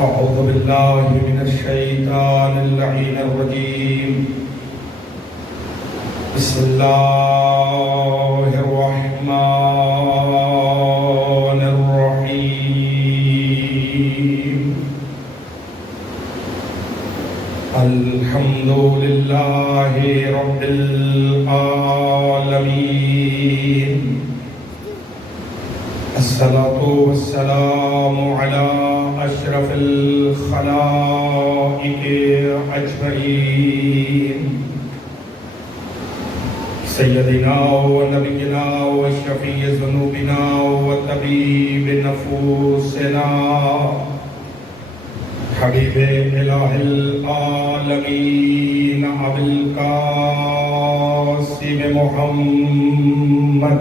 أعوذ بالله من الشيطان اللعين الرجيم. بسم الله الرحمن الرحيم. الحمد لله رب العالمين. الصلاة والسلام على أشرف الخلائق أجمعين سيدنا ونبينا وشفيع ذنوبنا وطبيب نفوسنا حبيب إله العالمين أبي القاسم محمد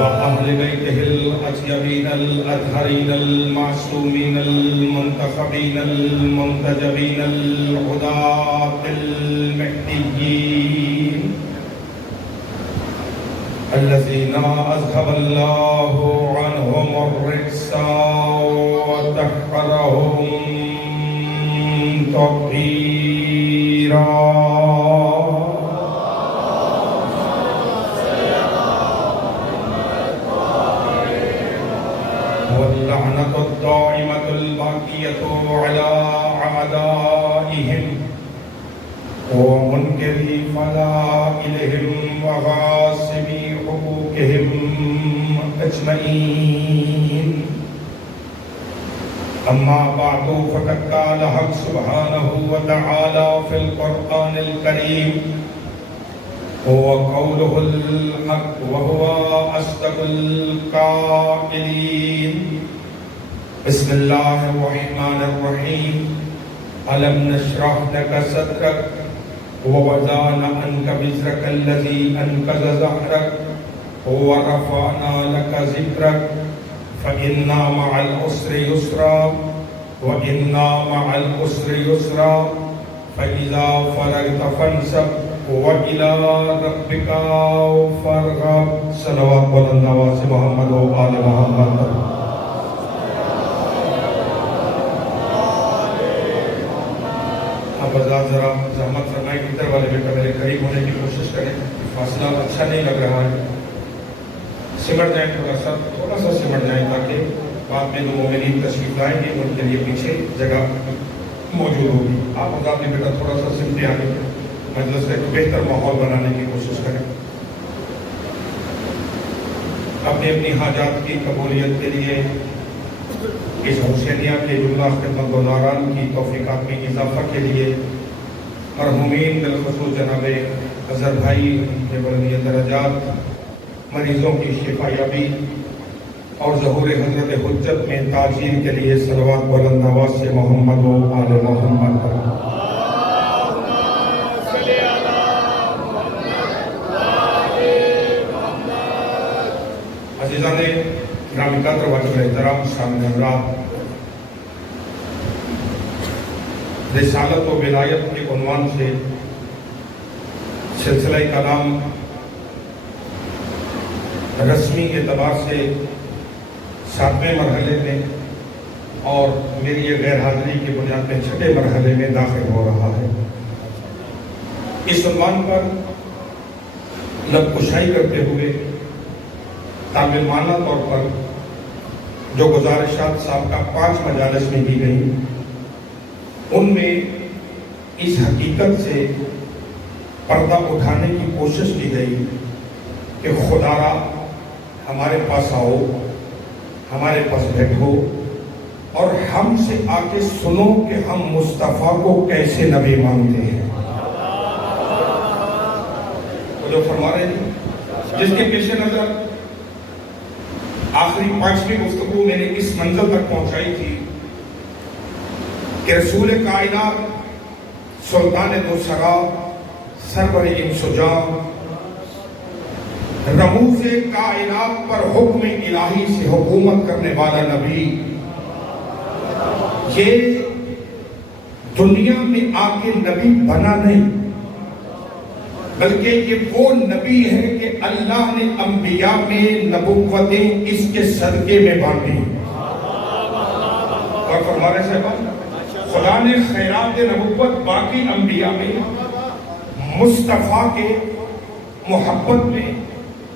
وأهل بيته الأطيبين الأطهرين المعصومين المنتخبين المنتجبين الهداة المهديين الذين أذهب الله عنهم الرجس وطهرهم تطهيرا. واللعنة الدائمة الباقية على أعدائهم ومنكري فضائلهم وغاصبي حقوقهم أجمعين. أما بعد فقد قال حق سبحانه وتعالى في القرآن الكريم هو قوله الحق وهو أصدق القائلين. بسم الله الرحمن الرحيم. ألم نشرح لك صدرك ووضعنا عنك وزرك الذي أنقض ظهرك ورفعنا لك ذكرك فإن مع العسر يسرا وإن مع العسر يسرا فإذا فرغت فانصب وَإِلَىٰ رَبِّكَ فَارْغَب. صلوات بلند آواز سے محمد و آل محمد. آپ حضرات ذرا زحمت فرمائیں کہ ادھر والے بیٹا میرے قریب ہونے کی کوشش کریں. فاصلہ اچھا نہیں لگ رہا ہے. سمٹ جائیں تھوڑا سا سمٹ جائیں تاکہ بعد میں جو مومنین تشریف لائیں گے ان کے لیے پیچھے جگہ موجود ہوگی. آپ حضرات نے بیٹا تھوڑا سا سمٹے آگے مجلس سے ایک بہتر ماحول بنانے کی کوشش کریں. اپنی اپنی حاجات کی قبولیت کے لیے اس حسینیہ کے جملہ خدمت گزاران کی توفیقات میں اضافہ کے لیے مرحومین بالخصوص جناب اظہر بھائی کے بلند درجات مریضوں کی شفا یابی اور ظہور حضرت حجت میں تاجیل کے لیے صلوات بلند آواز سے محمد و آل محمد. عزیزان گرامی قدر واجب احترام سامنے حضرات، رسالت و ولایت کے عنوان سے سلسلہ کلام رسمی اعتبار سے 7ویں مرحلے میں اور میری یہ غیر حاضری کی بنیاد پہ 6 مرحلے میں داخل ہو رہا ہے. اس عنوان پر لب کشائی کرتے ہوئے تعمیمانہ طور پر جو گزارشات سابقہ 5 مجالس میں دی گئی ان میں اس حقیقت سے پردہ اٹھانے کی کوشش کی گئی کہ خدا را ہمارے پاس آؤ، ہمارے پاس بیٹھو اور ہم سے آ کے سنو کہ ہم مصطفیٰ کو کیسے نبی مانتے ہیں. وہ جو فرما رہے ہیں جس کے پیش نظر آخری 5ویں گفتگو میں نے اس منزل تک پہنچائی تھی کہ رسول کائنات سلطان دو سرا سرور انس و جان رموز کائنات پر حکم الہی سے حکومت کرنے والا نبی یہ دنیا میں آ کے نبی بنا نہیں، بلکہ یہ وہ نبی ہے کہ اللہ نے انبیاء میں نبوتیں اس کے صدقے میں بانٹی. اور فرمانے سے خدا نے خیرات نبوت باقی انبیاء میں، مصطفیٰ کے محبت میں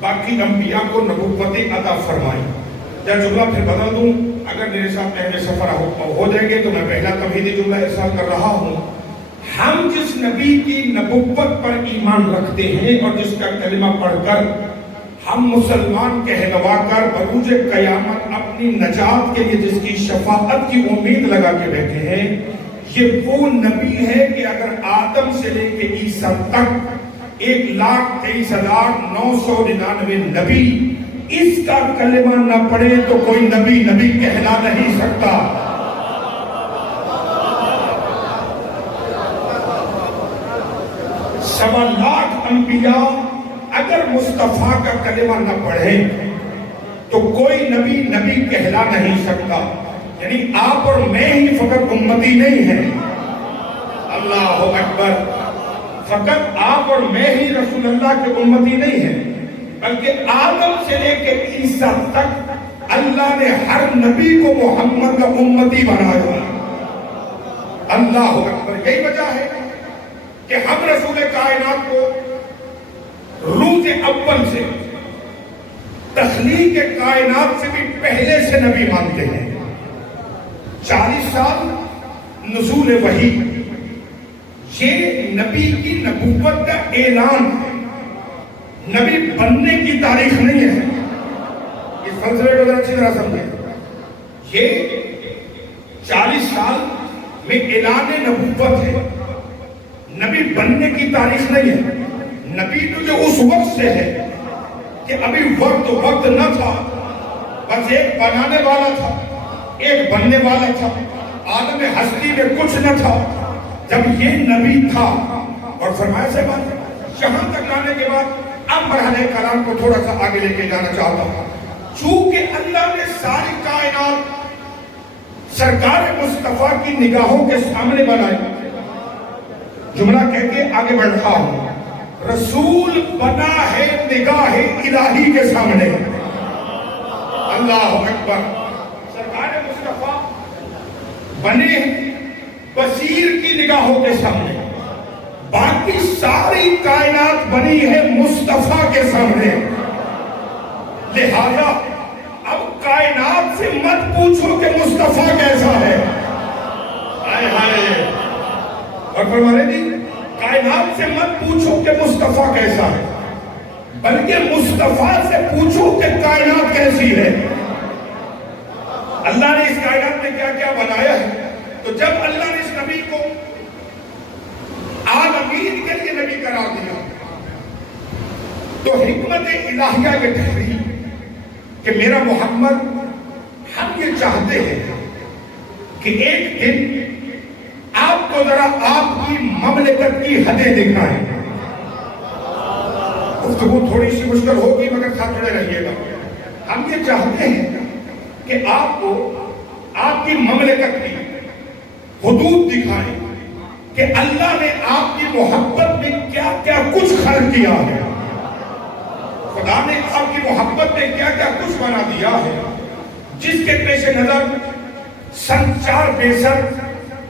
باقی انبیاء کو نبوتیں عطا فرمائی. یا جملہ پھر بدل دوں، اگر میرے ساتھ اہل سفر ہو جائیں گے تو میں پہلا تمہیدی جملہ ارسال کر رہا ہوں. ہم جس نبی کی نبوت پر ایمان رکھتے ہیں اور جس کا کلمہ پڑھ کر ہم مسلمان کہلوا کر بروز قیامت اپنی نجات کے لیے جس کی شفاعت کی امید لگا کے بیٹھے ہیں، یہ وہ نبی ہے کہ اگر آدم سے لے کے عیسیٰ تک 1,23,999 نبی اس کا کلمہ نہ پڑھے تو کوئی نبی نبی کہلا نہیں سکتا. 1.25 انبیاء اگر مصطفیٰ کا کلمہ نہ پڑھیں تو کوئی نبی نبی کہلا نہیں سکتا. یعنی آپ اور میں ہی فقط امتی نہیں ہیں، اللہ اکبر، فقط آپ اور میں ہی رسول اللہ کے امتی نہیں ہیں، بلکہ آدم سے لے کے عیسیٰ تک اللہ نے ہر نبی کو محمد کا امتی بنایا. اللہ اکبر. یہی وجہ ہے کہ ہم رسول کائنات کو روز اول سے تخلیق کائنات سے بھی پہلے سے نبی مانتے ہیں. 40 سال نزول وحی، یہ نبی کی نبوت کا اعلان ہے، نبی بننے کی تاریخ نہیں ہے. اس فلسفے کو ذرا اچھی طرح سمجھیں. یہ 40 سال میں اعلان نبوت ہے، نبی بننے کی تاریخ نہیں ہے. نبی تو جو اس وقت سے ہے کہ ابھی وقت نہ تھا، بس ایک بنانے والا تھا، ایک بننے والا تھا، عالم ہستی میں کچھ نہ تھا. جب یہ نبی تھا اور فرمایا سے بات یہاں تک لانے کے بعد اب مرحلہ کلام کو تھوڑا سا آگے لے کے جانا چاہتا ہوں. چونکہ اللہ نے ساری کائنات سرکار مصطفیٰ کی نگاہوں کے سامنے بنائی، جملہ کہہ کے آگے بڑھ رہا ہوں. رسول بنا ہے نگاہ الہی کے سامنے. اللہ اکبر. سرکار مصطفیٰ بنے بصیر کی نگاہوں کے سامنے، باقی ساری کائنات بنی ہے مصطفیٰ کے سامنے. لہذا اب کائنات سے مت پوچھو کہ مصطفیٰ کیسا ہے. ہائے ہائے. اور فرمانے دی کائنات سے مت پوچھو کہ مصطفیٰ کیسا ہے، بلکہ مصطفیٰ سے پوچھو کہ کائنات کیسی ہے. اللہ نے اس کائنات میں کیا کیا بنایا ہے. تو جب اللہ نے اس نبی کو عالمین کے لیے نبی قرار دیا تو حکمت الہیہ یہ ٹھہری کہ میرا محمد، ہم یہ چاہتے ہیں کہ ایک دن آپ کو ذرا آپ کی مملکت کی حدیں دکھائیں. گفتگو تھوڑی سی مشکل ہوگی مگر ساتھ جڑے رہیے گا. ہم یہ چاہتے ہیں کہ آپ کو آپ کی مملکت کی حدود دکھائیں کہ اللہ نے آپ کی محبت میں کیا کیا کچھ خلق کیا ہے، خدا نے آپ کی محبت میں کیا کیا کچھ بنا دیا ہے. جس کے پیش نظر سن 462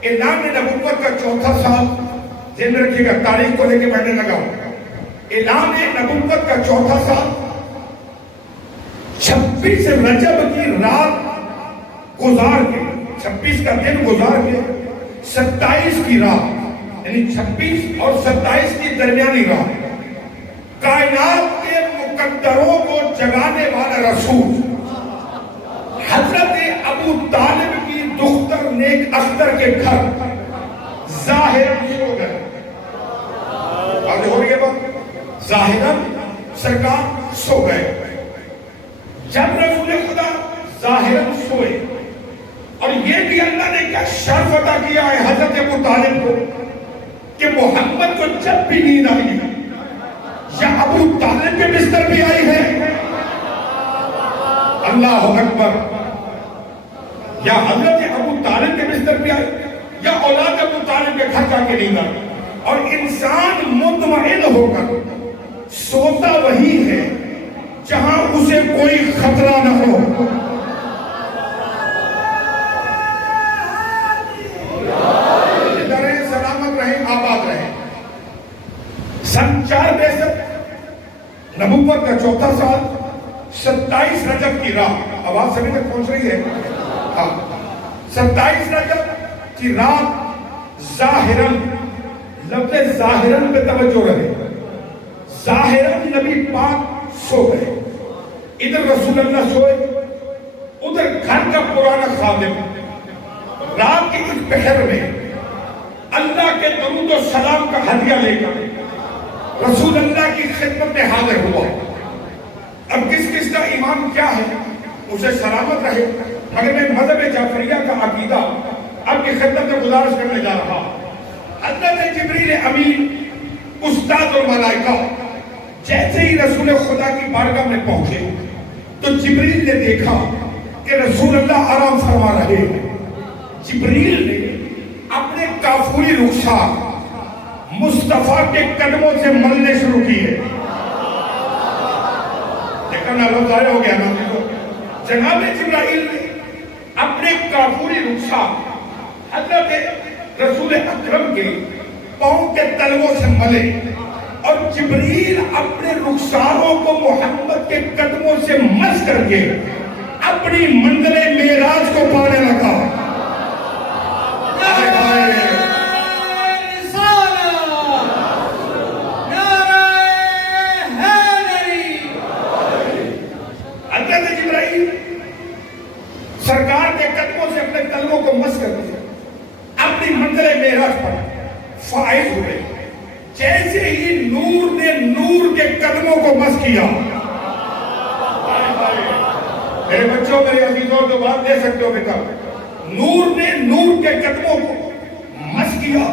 اعلان نبوت کا 4تھا سال، ذہن میں رکھیے گا، تاریخ کو لے کے بڑھنے لگا ہوں. اعلان نبوت کا 4تھا سال 26 رجب کی رات گزار کے، 26 کا دن گزار کے 27 کی رات، یعنی 26 اور 27 کی درمیانی رات، کائنات کے مقدروں کو جگانے والا رسول حضرت ابو طالب کی دختر نیک اختر کے گھر ظاہراً سو گئے. آگے ہو رہی ہے بات، ظاہراً سرکار سو گئے. جب رسول خدا ظاہراً سوئے، اور یہ بھی اللہ نے کیا شرف عطا کیا ہے حضرت ابو طالب کو کہ محمد کو جب بھی نیند آئی ہے یا ابو طالب کے بستر بھی آئی ہے، اللہ اکبر، یا حضرت ابو طالب کے بستر بھی آئی یا اولاد ابو طالب کے گھر جا کے نیند آئی، اور انسان مطمئن ہو کر سوتا وہی ہے جہاں اسے کوئی خطرہ نہ ہو. ادارے سلامت رہیں، آباد رہیں. سن 463 نبوت کا چوتھا سال، 27 رجب کی رات. آواز سبھی تک پہنچ رہی ہے؟ ہاں. 27 رجب کی رات ظاہراً، لفظ ظاہراً پہ توجہ رہے، ظاہراً نبی پاک سو گئے. ادھر رسول اللہ سوئے، ادھر گھر کا پرانا خادم رات کے ایک پہر میں اللہ کے درود و سلام کا ہدیہ لے کر رسول اللہ کی خدمت میں حاضر ہوا. اب کس کا ایمان کیا ہے اسے سلامت رہے، مگر میں مذہب جعفریہ کا عقیدہ اب کی خدمت میں گزارش کرنے جا رہا. حضرت جبریل امین استاد اور ملائکہ جیسے ہی رسول خدا کی بارگاہ میں پہنچے تو جبریل نے دیکھا کہ رسول اللہ آرام فرما رہے ہیں. جبریل نے اپنے کافوری رخسار مصطفیٰ کے قدموں سے ملنے شروع کیے. دیکھا نا، لفظ ظاہر ہو گیا نا. جناب جبرائیل نے اپنے کافوری رخسار حضرت رسول اکرم کے پاؤں کے تلووں سے ملے اور جبریل اپنے رخساروں کو محمد کے قدموں سے مس کر کے اپنی منزل معراج کو پانے لگا. حضرت جبرائیل سرکار کے قدموں سے اپنے تلووں کو مس کر کے اپنی منزل معراج پر فائز ہوئے. جیسے ہی نور نے نور کے قدموں کو مس کیا، میرے بچوں میرے عزیزوں جو بات دے سکتے ہو بیٹا، نور نے نور کے قدموں کو مس کیا.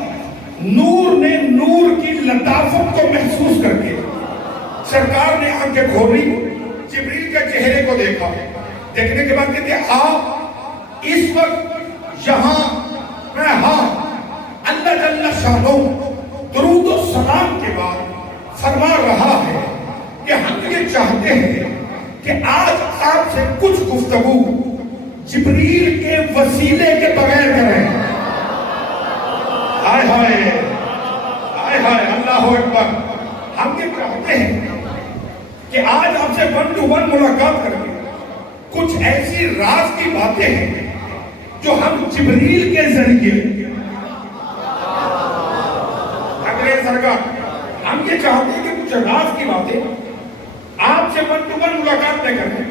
نور نے نور کی لطافت کو محسوس کر کے سرکار نے آنکھیں کھولی، جبریل کے چہرے کو دیکھا. دیکھنے کے بعد کہتے آپ اس وقت یہاں میں ہاں اللہ جل شانہ درود و سلام کے بعد فرما رہا ہے کہ ہم یہ چاہتے ہیں کہ آج آپ سے کچھ گفتگو جبریل کے وسیلے کے بغیر کریں. ہائے ہائے ہائے ہائے، اللہ اکبر. ہم یہ چاہتے ہیں کہ آج آپ سے 1 to 1 ملاقات کریں. کچھ ایسی راز کی باتیں ہیں جو ہم جبریل کے ذریعے سرکار، ہم یہ چاہتے ہیں کہ کچھ راز کی باتیں آپ سے 1 to 1 ملاقات میں کریں.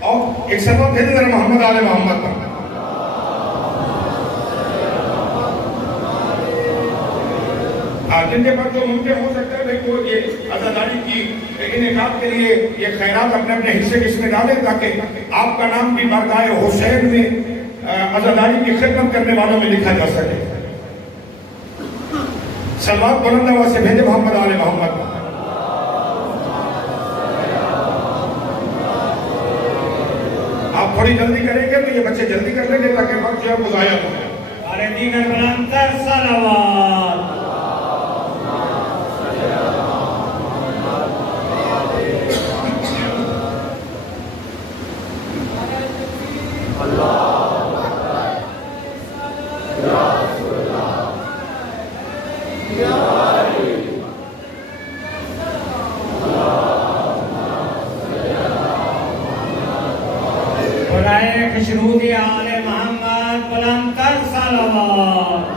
اور ایک سبب بھیجے ذرا محمد آل محمد پر. جن کے پاس جو ممکن ہو سکتا ہے وہ یہ عزاداری کی انعقاد کے لیے یہ خیرات اپنے اپنے حصے کے اس میں ڈالیں تاکہ آپ کا نام بھی بارگاہ حسین میں عزاداری کی خدمت کرنے والوں میں لکھا جا سکے. سلوات بلند آواز سے بھیجے محمد آل محمد. آپ تھوڑی جلدی کریں گے تو یہ بچے جلدی کر لیں گے تاکہ وقت جو ہے وہ ضائع ہو جائے. ارے دیگر بلند تر صلوات. خشنود آل محمد بلند تر صلوات.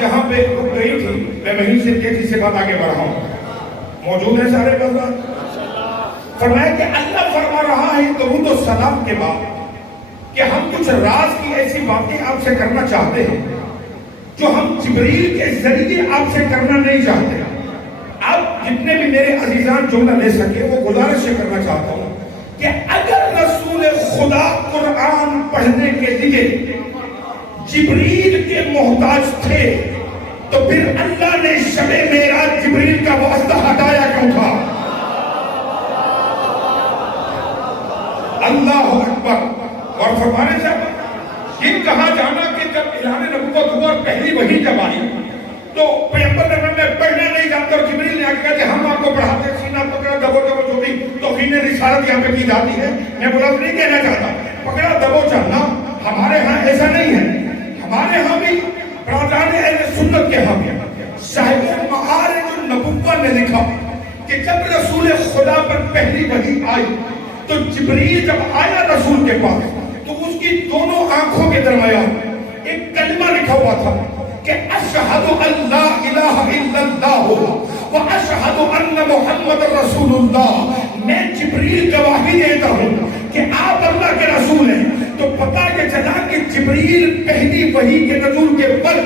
جہاں پہ رک گئی تھی میں وہیں سے تیزی سے بات آگے بڑھا ہوں. موجود ہیں سارے بزرگ؟ فرمایا کہ اللہ فرما رہا ہے درود و سلام کے بعد کہ ہم کچھ راز کی ایسی باتیں آپ سے کرنا چاہتے ہیں جو ہم جبریل کے ذریعے آپ سے کرنا نہیں چاہتے. اب جتنے بھی میرے عزیزان جملہ لے سکے وہ گزارش یہ کرنا چاہتا ہوں کہ اگر رسول خدا قرآن پڑھنے کے لیے جبریل کے محتاج تھے تو پھر اللہ نے شب معراج جبریل کا واسطہ ہٹایا کیوں تھا؟ اللہ اکبر. اور فرمانے سے یہ کہا جانا کہ جب اعلان نبوت ہوا پہلی وحی جب آئی تو پیغمبر نے میں پڑھنا نہیں جانتا اور جبریل نے آگے کہا کہ ہم آپ کو پڑھاتے ہیں. سینہ پکڑا دبو دبو جو بھی توہین رسالت یہاں پہ کی جاتی ہے. میں بولا نہیں کہنا چاہتا پکڑا دبو چلنا ہمارے ہاں ایسا نہیں ہے. ہمارے ہاں بھی برادران اہل سنت کے ہاں بھی صاحب معارج النبوہ نے لکھا کہ جب رسول خدا پر پہلی وحی آئی تو جبریل جب آیا رسول کے پاس تو اس کی دونوں آنکھوں کے درمیان ایک کلمہ لکھا ہوا تھا کہ اشہد ان لا الہ الا اللہ و اشہد ان محمد رسول اللہ. میں جبریل گواہی دیتا ہوں کہ آپ اللہ کے رسول ہیں. تو پتہ یہ چلا کہ جبریل پہلی وحی کے نزول کے بعد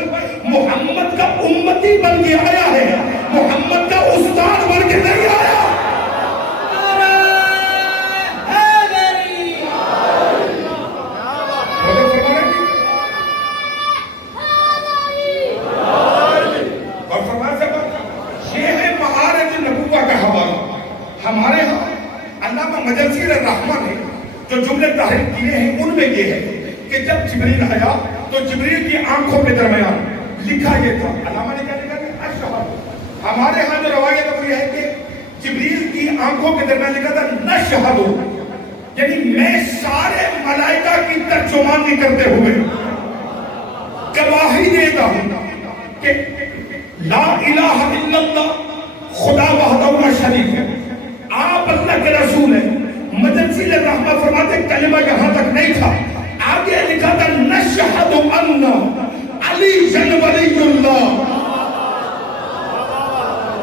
محمد کا امتی بن کے آیا ہے, محمد کا استاد بن کے نہیں آیا. ہمارے ہاں علامہ مجلسی الرحمن نے جو جملے تحریر کیے ہیں ان میں یہ ہے کہ جب جبریل آیا تو جبریل کی آنکھوں کے درمیان لکھا یہ تھا. علامہ نے کیا لکھا کہ اشہد. ہمارے ہاں جو روایت وہ یہ ہے کہ جبریل کی آنکھوں کے درمیان لکھا تھا نشہد, یعنی میں سارے ملائکہ کی ترجمانی کرتے ہوئے گواہی دیتا ہوں کہ لا الہ الا اللہ خدا وحدہ لا شریک ہے, آپ اللہ کے رسول ہیں. مجلسی الرحمہ فرماتے کلمہ یہاں تک نہیں تھا, آگے لکھا تھا نشہد ان علی ولی اللہ,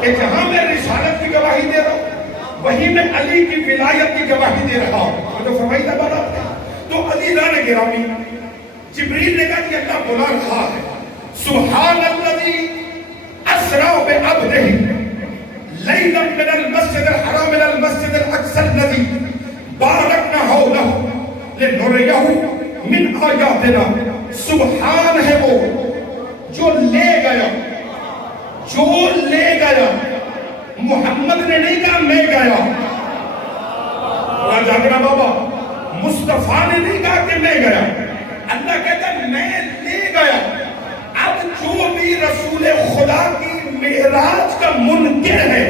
کہ جہاں میں رسالت کی گواہی دے رہا ہوں وہیں میں علی کی ولایت کی گواہی دے رہا ہوں. تو فرمائی تھا بات تو عزیزان گرامی جبریل نے کہا کہ اللہ بلا رہا ہے سبحان الذی اسرا بعبدہ لیلا من المسجد الحرام الى المسجد الاقصى الذي باركنا حوله لنريه من آیاتنا. سبحان ہے وہ جو لے گیا محمد نے نہیں کہا میں گیا. جاگرا بابا مصطفیٰ نے نہیں کہا کہ میں گیا, اللہ کہتا ہے میں لے گیا. اب جو بھی رسول خدا کی معراج کا منکر ہے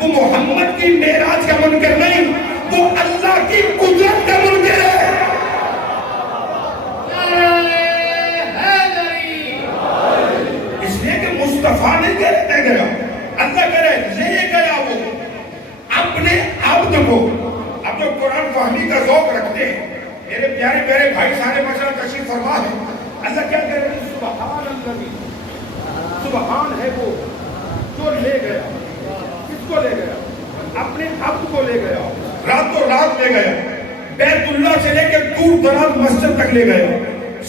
وہ محمد کی معراج کا منکر نہیں, وہ اللہ کی قدرت کا منکر ہے. اس لیے کہ مصطفیٰ نے کہتے گیا, اللہ کہہ رہے لے گیا وہ اپنے عبد کو. اب جو قرآن فہمی کا ذوق رکھتے ہیں میرے پیارے پیارے بھائی سارے ماشاء اللہ تشریف فرما ہے, اللہ کیا کہہ رہے ہیں سبحان اللہ, سبحان ہے وہ جو لے گیا. کس کو لے گیا؟ اپنے عبد کو لے گیا, راتوں رات لے گیا, بیت اللہ سے لے کے دور دراز مسجد تک لے گیا.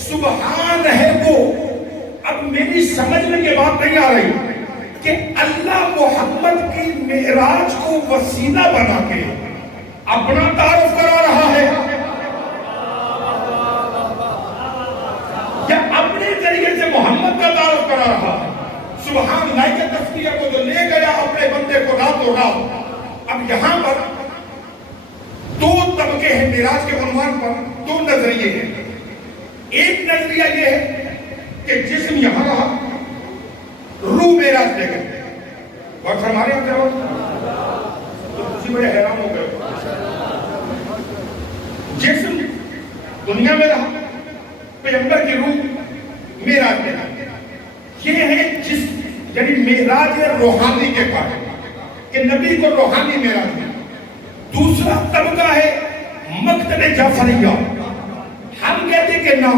سبحان ہے وہ. اب میری سمجھنے کی بات نہیں آ رہی کہ اللہ محمد کی معراج کو وسیلہ بنا کے اپنا تعارف کرا رہا ہے یا اپنے ذریعے سے محمد کا تعارف کرا رہا ہے. سبحان اللہ کے تسبیح کو جو لے گیا اپنے بندے کو راتوں رات. اب یہاں پر دو طبقے ہیں معراج کے عنوان پر, دو نظریے ہیں. ایک نظریہ یہ ہے کہ جسم یہاں رہا, روح معراج لے گئے. اور ہمارے یہاں کیا ہوا تو اسی بڑے حیران ہو گئے. جسم دنیا میں رہا, پیغمبر کی روح معراج میں رہا. یہ ہے جس یعنی معراج روحانی کے پاس کہ نبی کو روحانی معراج میں. دوسرا طبقہ ہے مکتب جعفریہ. ہم کہتے کہ نہ,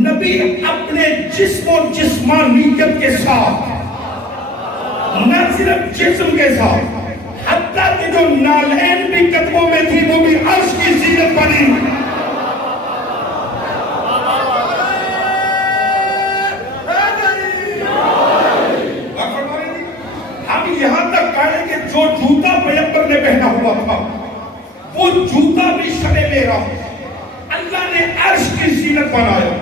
نبی اپنے جسم و جسمانیت کے ساتھ, نہ صرف جسم کے ساتھ, حتیٰ کہ جو نالین بھی قدموں میں تھی وہ بھی عرش کی زینت بنی. تھا، وہ جوتا بھی شب معراج اللہ نے عرش کی زینت بنایا.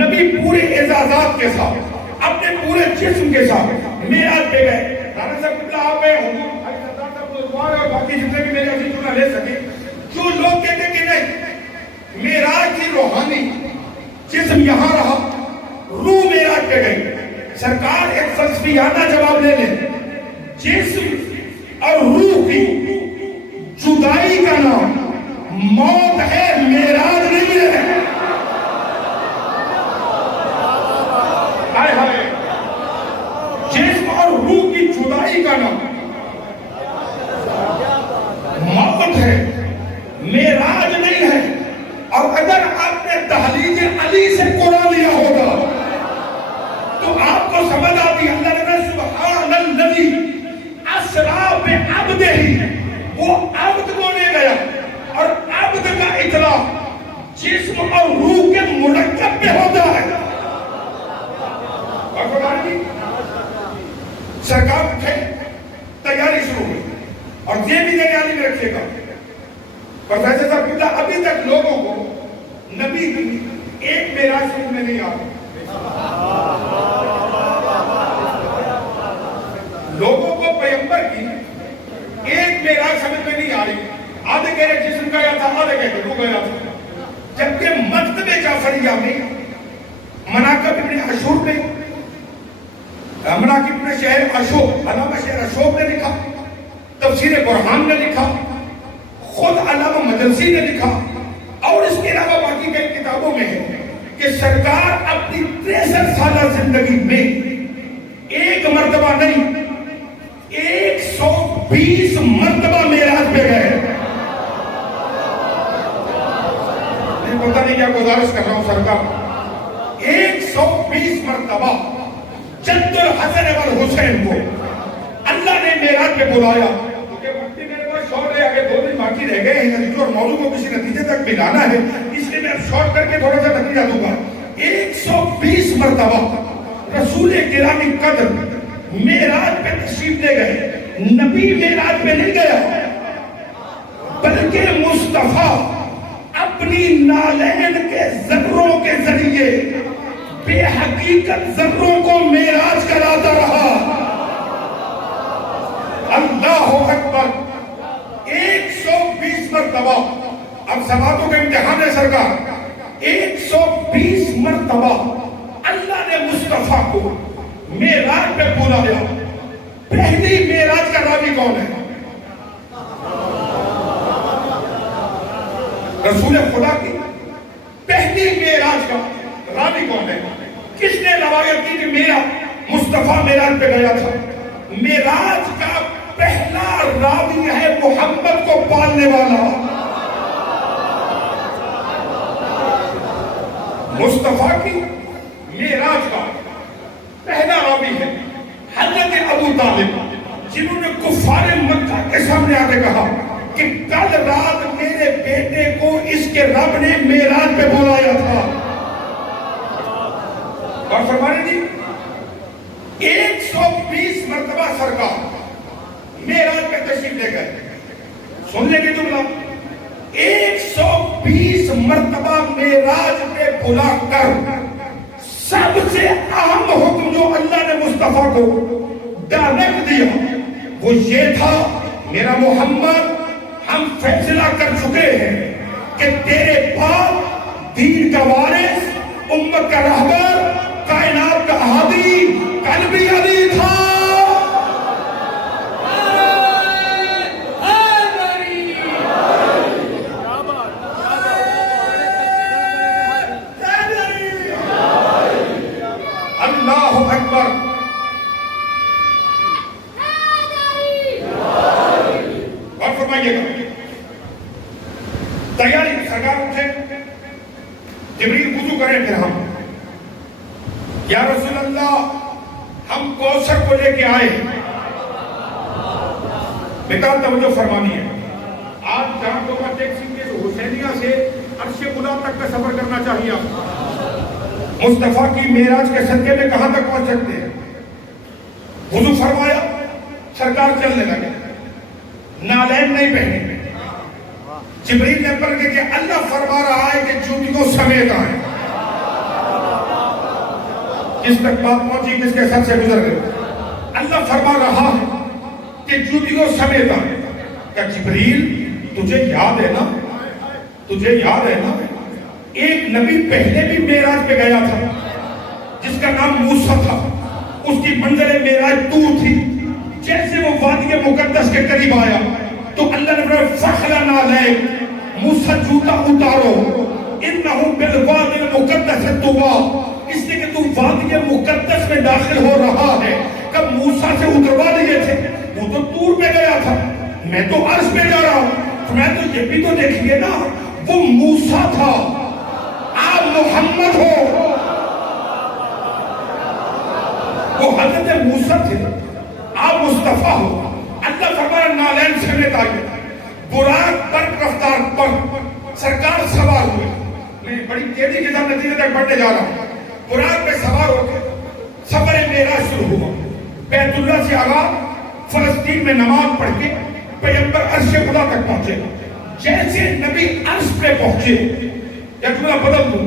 نبی پورے اعزازات کے ساتھ اپنے پورے جسم کے ساتھ معراج پہ گئے. رانا صاحب قبلہ آپ ہیں، حضور بھائی سردار صاحب کو دعا ہے اور باقی جتنے بھی میرے عزیز نہ لے سکے. جو لوگ کہتے کہ نہیں معراج کی روحانی جسم یہاں رہا، روح معراج پہ گئی. سرکار ایک فلسفیانہ جواب لے لیں. جسم اور روح کی جدائی کا نام موت ہے، معراج نہیں ہے. ہائے ہائے، جسم اور روح کی جدائی کا نام موت ہے، معراج نہیں ہے. اور اگر آپ نے دہلیز علی سے قرآن لیا ہوگا تو آپ کو سمجھ آتی اللہ نے سبحان الذی اسریٰ بعبدہ، وہ عبد کو لے گیا اور عبد کا اطلاق جسم اور روح کے مرکب پہ ہوتا ہے. سرکار اٹھے، تیاری شروع ہوئی اور یہ بھی تیاری میں رکھیے گا. پروفیسر صاحب قبلہ ابھی تک لوگوں کو نبی کی ایک معراج سمجھ میں نہیں آتا. لوگوں کو پیغمبر کی ایک معراج سمجھ میں نہیں آ رہی. آدھے کہہ رہے جسم گیا تھا، آدھے کہہ رہے روح گیا تھا. جبکہ مکتب جعفریہ میں مناقب ابن عاشور میں مناقب ابن شہر اشوق، علامہ شہر اشوق نے لکھا، تفسیر برہان نے لکھا، خود علامہ مجلسی نے لکھا اور اس کے علاوہ باقی کئی کتابوں میں ہے کہ سرکار اپنی 63 سالہ زندگی میں ایک مرتبہ نہیں 120 مرتبہ معراج پہ گئے. پتہ نہیں کیا گزارش کر رہا ہوں سرکار. 120 مرتبہ جد الحسن والحسین کو اللہ نے معراج پہ بلایا. شارٹ ہے، آگے 2 دن باقی رہ گئے ہیں اور موضوع کو کسی نتیجے تک ملانا ہے، اس لیے میں شارٹ کر کے تھوڑا سا نتیجہ دوں گا. 120 مرتبہ رسول گرامی قدر معراج پہ تشریف لے گئے. نبی معراج پہ نہیں گیا بلکہ مصطفیٰ اپنی نالین کے ذروں کے ذریعے بے حقیقت ذروں کو معراج کراتا رہا. اللہ اکبر. 120 مرتبہ. اب سماعتوں کا امتحان ہے سرکار. 120 مرتبہ اللہ نے مصطفیٰ کو معراج پہ بلایا. پہلی معراج کا راوی کون ہے؟ رسول خدا کی پہلی معراج کا راوی کون ہے؟ کس نے روایت کی کہ میرا مصطفیٰ معراج پہ گیا تھا؟ معراج کا پہلا راوی ہے محمد کو پالنے والا مصطفیٰ کی معراج کا پہلا راوی ہے حضرت ابو طالب، جنہوں نے کفار مکہ کے سامنے آ کے کہا کہ کل رات میرے بیٹے کو اس کے رب نے معراج پہ بلایا تھا. اور فرمانے جی 120 مرتبہ سرکار معراج پہ تشریف لے گئے. سن لیں گے جملہ، 120 مرتبہ معراج پہ بلا کر سب سے اہم حکم جو اللہ نے مصطفیٰ کو ڈائریکٹ دیا وہ یہ تھا، میرا محمد ہم فیصلہ کر چکے ہیں کہ تیرے باپ دین کا وارث، امت کا رہبر، کائنات کا ہادی قلبی علی تھا. اللہ اکبر. اور فرمائیے گا تیاری سرکار اٹھے، جبریل وضو کریں پھر ہم یا رسول اللہ ہم کوثر کو لے کے آئے. بیٹا توجہ فرمانی ہے. آج جہاں کو ٹیکسی کے حسینیہ سے عرش ملا تک کا سفر کرنا چاہیے. آپ مصطفیٰ کی معراج کے صدقے میں کہاں تک پہنچ سکتے ہیں؟ وضو فرمایا، سرکار چلنے لگے، نالین نہیں پہنے، جبریل نے پڑھ کے کہ اللہ فرما رہا ہے کہ جوتی کو سمیٹ آئے. کس تک بات پہنچی, کس کے ساتھ سے گزر گئے؟ اللہ فرما رہا ہے کہ جوتی کو سمیٹ آئے. کہ جبریل تجھے یاد ہے نا, تجھے یاد ہے نا ایک نبی پہلے بھی معراج پہ گیا تھا جس کا نام موسیٰ تھا, اس کی منزل معراج دور تھی. جیسے وہ وادی مقدس کے قریب آیا تو اللہ نے فرمایا فخلع علیک, موسیٰ جوتا اتارو, انہ بالوادی المقدس طویٰ, اس لیے کہ تو وادی مقدس میں داخل ہو رہا ہے. کب موسیٰ سے اتروا لیے تھے, وہ تو طور پہ گیا تھا, میں تو عرش پہ جا رہا ہوں. تو میں تو یہ بھی تو دیکھیے نا, وہ موسیٰ تھا, آپ محمد ہو. وہ حضرت موسیٰ تھے, آپ مصطفیٰ ہو. اللہ فرمایا نالین سمیت آئیے. براق پر رفتار پر سرکار سوار ہوئے. میں بڑی تیزی کے ساتھ نتیجے تک پڑھنے جا رہا ہوں. براق پہ سوار ہو کے سفر معراج شروع ہوا. بیت اللہ سے آغاز, فلسطین میں نماز پڑھ کے پیغمبر عرش خدا تک پہنچے. جیسے نبی عرش پہ پہنچے, یا جملہ بدل دوں,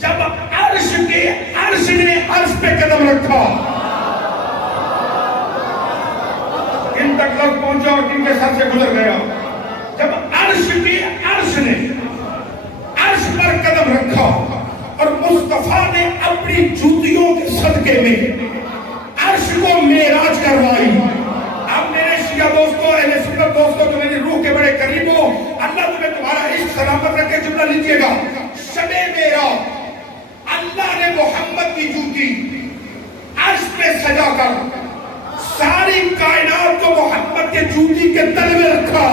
جب عرش نے عرش پہ قدم رکھا, ان تک لفظ پہنچا اور ان کے ساتھ سے گزر گیا. جب عرش نے عرش پر قدم رکھا اور مصطفیٰ نے اپنی جوتیوں کے صدقے میں عرش کو معراج کروائی. اب میرے شیعہ دوستو, اہل سنت دوستو, جو میری روح کے بڑے قریب ہو, اللہ تمہیں تمہارا عشق سلامت رکھے. جملہ لیجئے گا, شب معراج اللہ نے محمد کی جوتی عرش پہ سجا کر ساری کائنات کو محمد کے جوتی کے تلے میں رکھا.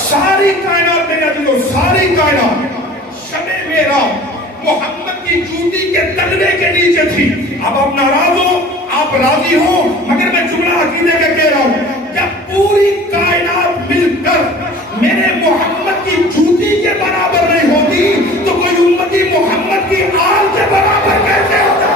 ساری کائنات میں نہ, ساری کائنات شب معراج محمد کی جوتی کے تلوے کے نیچے تھی. اب آپ ناراض ہو, آپ راضی ہو, مگر میں جملہ عقیدے کا کہہ رہا ہوں, جب پوری کائنات مل کر میرے محمد کی جوتی کے برابر نہیں ہوتی تو کوئی امتی محمد کی آل کے برابر کیسے ہوتا؟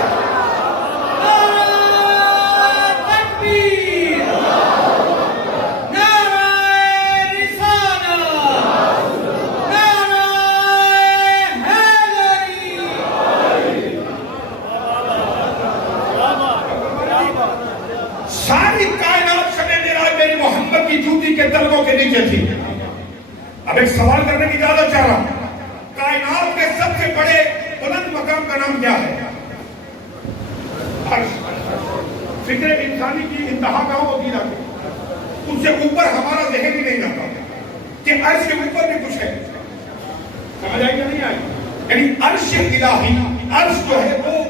ساری کائنات شب معراج میری محمد کی جوتی کے تلووں کے نیچے تھی. اب ایک سوال کرنے کی اجازت چاہ رہا ہوں, کائنات کے سب سے بڑے بلند مقام کا نام کیا ہے؟ عرش. فکر انسانی کی انتہا کہاں ہوتی جاتی, اس سے اوپر ہمارا ذہن ہی نہیں جاتا کہ عرش کے اوپر بھی کچھ ہے. سمجھ آئی یا نہیں آئی؟ یعنی عرش الہی, عرش جو ہے وہ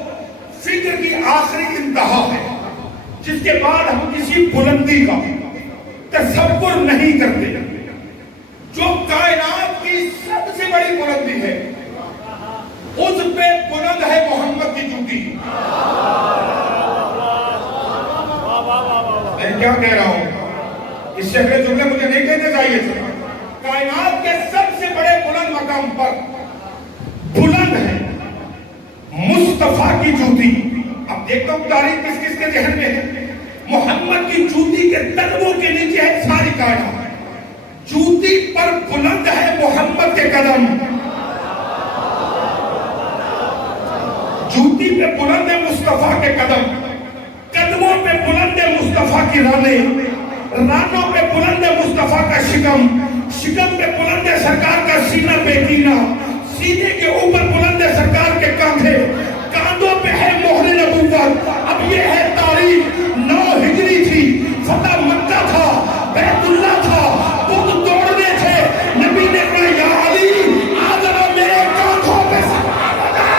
فکر کی آخری انتہا ہے, جس کے بعد ہم کسی بلندی کا تصور نہیں کرتے. جو کائنات کی سب سے بڑی بلندی ہے, اس پہ بلند ہے محمد کی جوتی. میں کیا کہہ رہا ہوں, اس سے اگلے جملے مجھے نہیں کہنے چاہیے تھے. کائنات کے سب سے بڑے بلند مقام پر بلند ہے مصطفیٰ کی جوتی. اب دیکھتا ہوں تاریخ کس کس کے ذہن میں ہے. محمد کی جوتی کے تلووں کے نیچے ہے ساری کائنات. جوتی پر بلند ہے محمد کے قدم, جوتی پہ بلند ہے مصطفیٰ کے قدم, قدموں پہ بلند ہے مصطفیٰ کی رانیں, رانوں پہ بلند ہے مصطفیٰ کا شکم, شکم پہ بلند ہے سرکار کا سینہ بیکینہ, سینے کے اوپر بلند ہے سرکار کے کاندھے, کاندھوں پہ ہے مہر نبوت. اب یہ ہے تاریخ. 9 ہجری تھی, فتح مکہ تھا, بیت اللہ تھا, خود دوڑنے تھے. نبی نے کہا یا علی آ ذرا میرے کاندھوں پہ سوار ہو جا.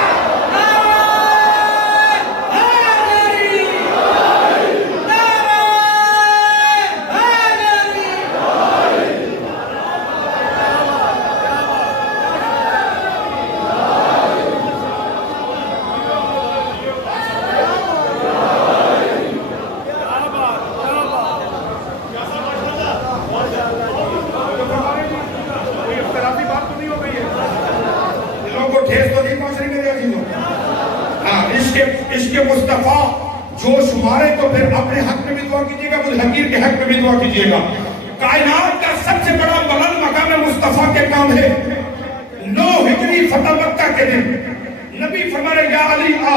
عشق مصطفیٰ جوش مارے تو پھر اپنے حق میں بھی دعا کیجیے گا، مجھ حقیر کے حق میں بھی دعا کیجیے گا۔ کائنات کا سب سے بڑا بلند مقام مصطفیٰ کے کام ہے۔ 9 ہجری فتح مکہ کے دن نبی فرما رہے یا علی آ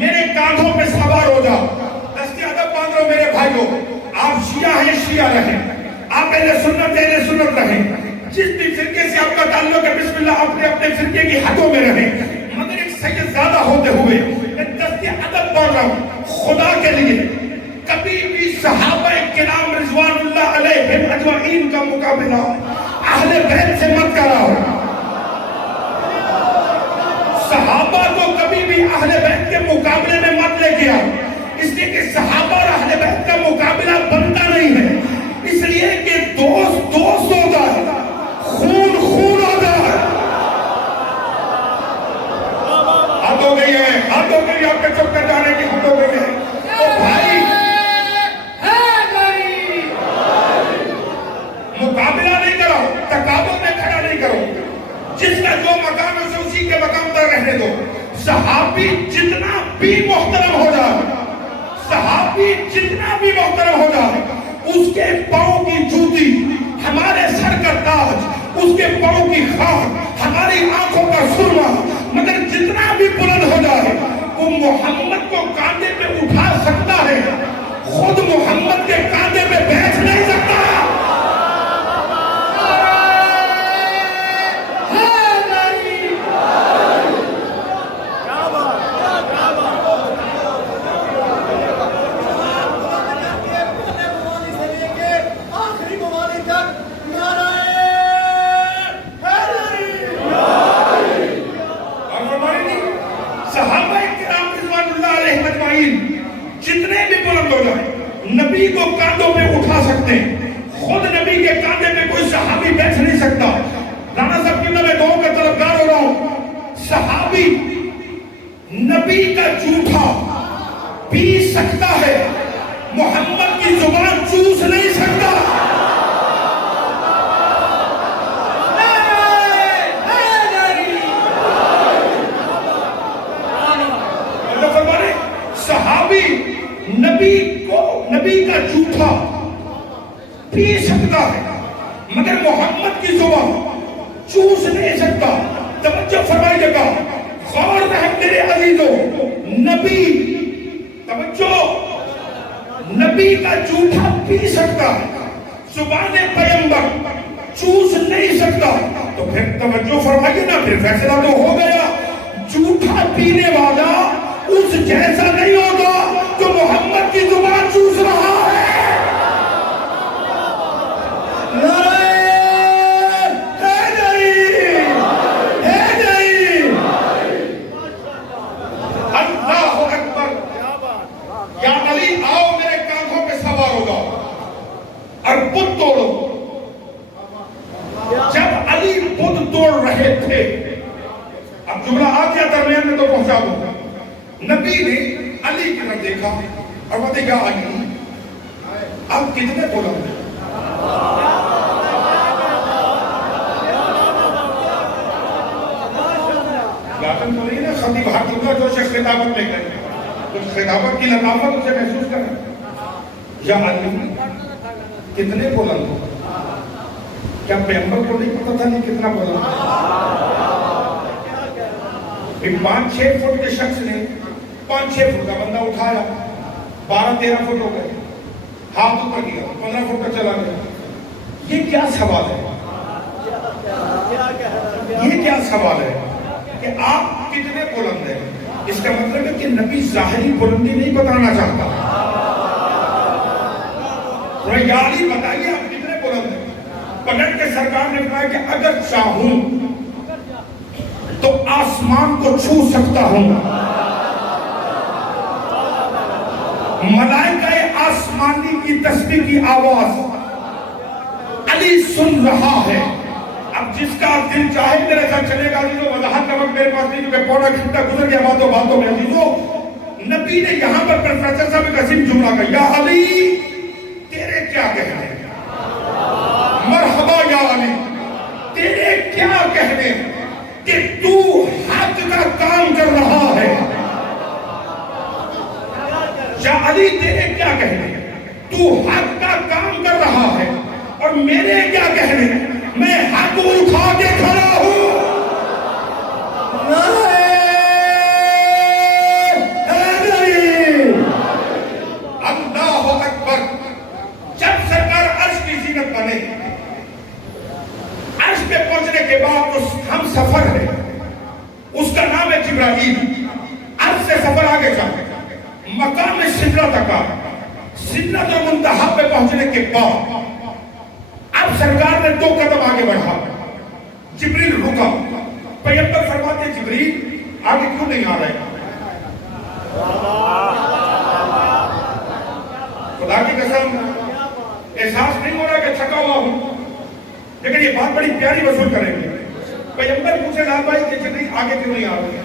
میرے کاندھوں پہ سوار ہو جا، دست ادب باندھ لو میرے بھائیوں، آپ شیعہ ہیں شیعہ رہیں، آپ اہل سنت رہیں، جس بھی فرقے سے آپ کا تعلق ہے بسم اللہ اپنے اپنے فرقے کی حدوں میں رہیں، مگر ایک سید زیادہ ہوتے ہوئے میں دست ادب باندھ رہا ہوں خدا کے لیے کبھی بھی صحابہ کرام رضوان اللہ علیہم اجمعین کا مقابلہ اہل بیت سے مت کراؤ۔ صحابہ کو کبھی بھی اہل بیت کے مقابلے میں مت لے کے آؤ، اس لیے کہ صحابہ اور اہل بیت کا مقابلہ بنتا نہیں ہے، اس لیے کہ دوست دوست ہوتا ہے، خون خون ہوتا ہے۔ حد ہو گئی ہے، حد ہو گئی آپ کے چپ کر جانے کی، حد ہو گئی ہے۔ تو بھائی مقابلہ نہیں کرو، تقابل میں کھڑا نہیں کرو، جس کا جو مقام ہے اسی کے مقام پر رہنے دو۔ صحابی جتنا بھی محترم ہو جائے، صحابی جتنا بھی محترم ہو جائے، اس کے پاؤں کی جوتی ہمارے سر کا تاج، اس کے پاؤں کی خاک ہماری آنکھوں کا سرما، مگر جتنا بھی بلند ہو جائے وہ محمد کو کاندھے پہ اٹھا سکتا ہے، خود محمد کے کاندھے پہ بیٹھ نہیں سکتا۔ نبی کو کاندھوں پہ اٹھا سکتے ہیں، خود نبی کے کاندھے پہ کوئی صحابی بیٹھ نہیں سکتا۔ رانا صاحب کی میں دعاؤں کا طلبگار ہو رہا ہوں، صحابی نبی کا جھوٹا پی سکتا ہے، محمد کی زبان چوس نہیں سکتا۔ صحابی نبی کا جھوٹا پی سکتا ہے مگر محمد کی زبان چوس نہیں سکتا۔ توجہ فرمائیے گا، غور رحم میرے عزیزو، نبی کا جھوٹا پی سکتا ہے، زبان پیغمبر چوس نہیں سکتا، تو پھر توجہ فرمائیے نا، پھر فیصلہ تو ہو گیا، جھوٹا پینے والا اس جیسا نہیں ہوگا جو محمد کی زبان چوس رہا ہے۔ اللہ اکبر، یا علی آؤ میرے کاندھوں پہ سوار ہوگا اور بت توڑو۔ جب علی بت توڑ رہے تھے، اب جملہ آ گیا درمیان میں تو پہنچا دوں، نبی نے علی کی طرف دیکھا اور وہ دیکھا علی آپ کتنے بلند ہیں۔ لازم تو نہیں نا خطیب ہر جملہ جو شخص خطابت لے کر اس خطابت کی لطافت اسے محسوس کریں۔ یا علی کتنے بلند ہو، کیا پیغمبر کو نہیں پتا تھا نہیں کتنا بلند ہے؟ 5-6 فٹ کے شخص نے 5-6 فٹ کا بندہ اٹھایا، 12-13 فٹ ہو گئے، ہاتھ اوپر کیا 15 فٹ کا چلا گیا۔ یہ کیا سوال ہے؟ یہ کیا سوال ہے کہ آپ کتنے بلند ہیں؟ اس کا مطلب ہے کہ نبی ظاہری بلندی نہیں بتانا چاہتا۔ یا علی بتائیے آپ کتنے بلند ہیں؟ پلٹ کے سرکار نے کہا کہ اگر چاہوں تو آسمان کو چھو سکتا ہوں، ملائکہ آسمانی کی تسبیح کی آواز علی سن رہا ہے۔ اب جس کا دل چاہے میرے ساتھ چلے گا عزیزو، وضاحت کا وقت میرے پاس نہیں کیونکہ پونا گھنٹہ گزر گیا باتوں میں عزیزو۔ نبی نے یہاں پر پروفیسر صاحب ایک عظیم جملہ کہا، یا علی تیرے کیا کہنے، مرحبا یا علی تیرے کیا کہنے کہ تو حق کا کام کر رہا ہے۔ یا حق کا کام کر رہا ہے اور میرے کیا کہنے، میں حق اٹھا کے کھڑا ہوں۔ اللہ اکبر۔ جب سرکار عرش کی زینت بنے، عرش پہ پہنچنے کے بعد ہم سفر ہے، اس کا نام ہے جبرائیل۔ عرش سے سفر آگے جائے، مقام سدرہ تک آ، سدرۃ المنتہا پہ پہنچنے کے بعد اب سرکار نے 2 قدم آگے بڑھا، جبریل رکا۔ پیغمبر فرماتے جبریل آگے کیوں نہیں آ رہے؟ خدا کی قسم احساس نہیں ہو رہا کہ تھکا ہوا ہوں، لیکن یہ بات بڑی پیاری وصول کریں گے۔ پیغمبر پوچھے لال بھائی کہ جبریل آگے کیوں نہیں آ رہے؟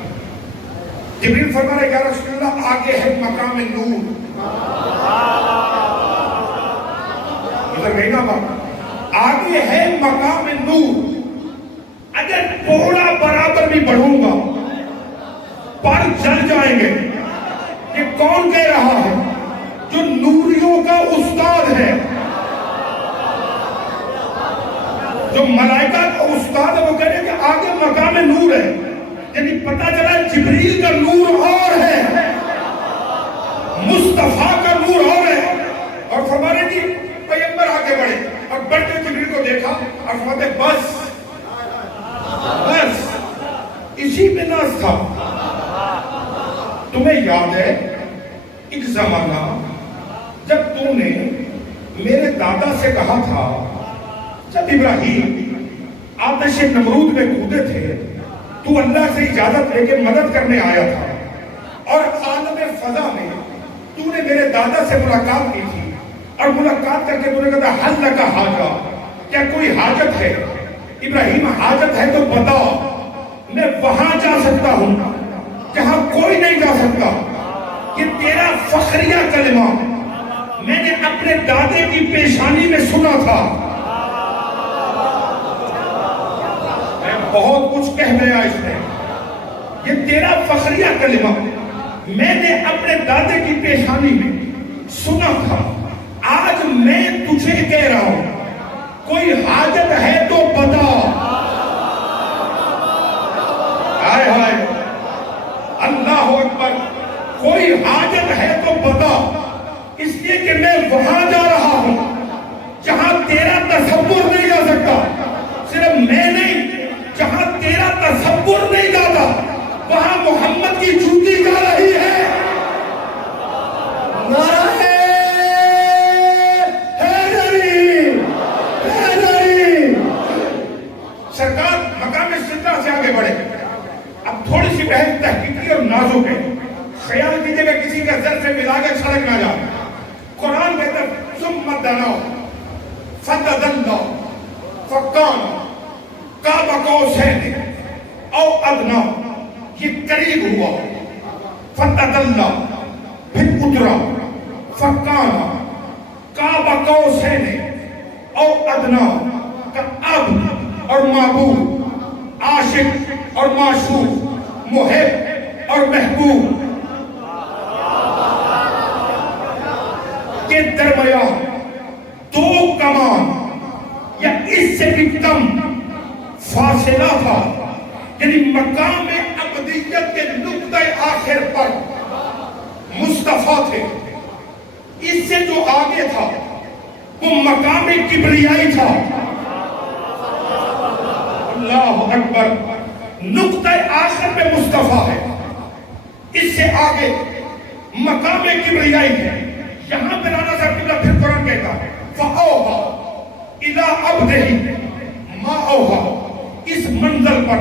جبریل فرما رہے یا رسول اللہ آگے ہے مقام نور۔ ادھر گئی نا بات، آگے ہے مقام نور۔ اگر تھوڑا برابر بھی بڑھوں گا پر جل جائیں گے۔ یہ کون کہہ رہا ہے؟ جو نوریوں کا استاد ہے، جو ملائکہ کا استاد ہے، وہ کہہ رہے ہیں کہ آگے مقام نور ہے۔ یعنی پتہ چلا جبریل کا نور اور ہے، مصطفیٰ کا نور اور ہے۔ اور فرما رہے کہ پیغمبر آگے بڑھے اور بڑھتے جبریل کو دیکھا اور فرماتے بس بس، اسی میں ناز تھا۔ تمہیں یاد ہے ایک زمانہ جب تو نے میرے دادا سے کہا تھا، جب ابراہیم آتش نمرود میں کودے تھے، تو اللہ سے اجازت لے کے مدد کرنے آیا تھا، اور عالم فضا میں تو نے میرے دادا سے ملاقات کی تھی، اور ملاقات کر کے تو نے کہا حل لکا حاجہ، کیا کوئی حاجت ہے؟ ابراہیم حاجت ہے تو بتا، میں وہاں جا سکتا ہوں جہاں کوئی نہیں جا سکتا۔ کہ تیرا فخریہ کلمہ میں نے اپنے دادے کی پیشانی میں سنا تھا۔ میں بہت کچھ کہہ گیا اس میں، یہ تیرا فخریہ کلمہ میں نے اپنے دادے کی پیشانی میں سنا تھا۔ آج میں تجھے کہہ رہا ہوں، کوئی حاجت ہے تو بتا۔ ہائے ہائے اللہ اکبر، کوئی حاجت ہے تو بتا، اس لیے کہ میں وہاں جا رہا ہوں جہاں تیرا تصور نہیں جا سکتا۔ صرف میں نہیں، جہاں تیرا تصور نہیں جاتا وہاں محمد کی جوتی جا رہی ہے۔ سرکار مقام سدرہ سے آگے بڑھے۔ اب تھوڑی سی بحث تحقیقی اور نازک ہے، خیال کیجئے کہ کسی کا زر سے ملا کے چھڑک نہ جائے۔ قرآن کہتا ہے ثم دنا فتدلى فكان قاب قوسين او ادنى، یہ قریب ہوا۔ فتدلى پھر اترا، فكان قاب قوسين او ادنى، کا اب اور معبود، عاشق اور معشوق، محب اور محبوب کے درمیان 2 کمان یا اس سے بھی کم فاصلہ تھا۔ یعنی مقام ابدیت کے نقطہ آخر پر مصطفیٰ تھے۔ اس سے جو آگے تھا وہ مقام کبریائی تھا۔ اللہ اکبر، نقطہ آخر پہ مصطفیٰ ہے، اس سے آگے مقام کبریائی ہے۔ یہاں پہ رانا صاحب قبلہ پھر قرآن کہتا ہے فَأَوْحَى إِلَىٰ عَبْدِهِ مَا أَوْحَى، اس منزل پر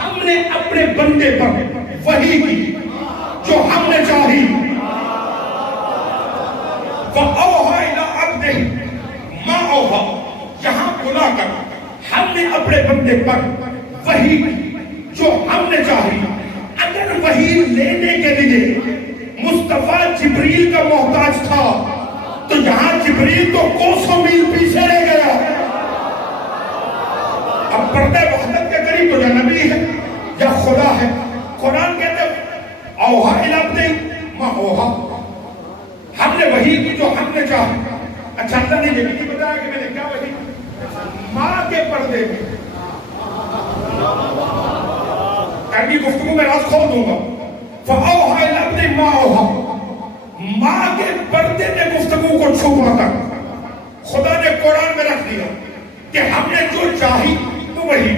ہم نے اپنے بندے پر وحی کی جو ہم نے چاہی۔ فَأَوْحَى إِلَىٰ عَبْدِهِ مَا أَوْحَى، یہاں بلا کر ہم نے اپنے بندے پر وحی کی جو ہم نے چاہی۔ اگر وحی لینے کے لیے مصطفیٰ جبریل کا محتاج تھا تو یہاں جبریل تو کوسوں میل پیچھے رہ گیا۔ اب پردہ وحدت کے قریب تو یا نبی ہے یا خدا ہے۔ قرآن کہتے ہیں اوحا الی عبدہ ما اوحا، ہم نے وحی کی جو ہم نے چاہا۔ اچھا اللہ نے یہ بھی نہیں بتایا کہ میں نے کیا وحی ماں کے پردے میں کرنی گفتگو میں راز کھول دوں گا فَأَوْحَى إِلَى عَبْدٍ مَا أَوْحَى ماں کے پردے میں گفتگو کو چھپا کر خدا نے قرآن میں رکھ دیا کہ ہم نے جو چاہی تو وہی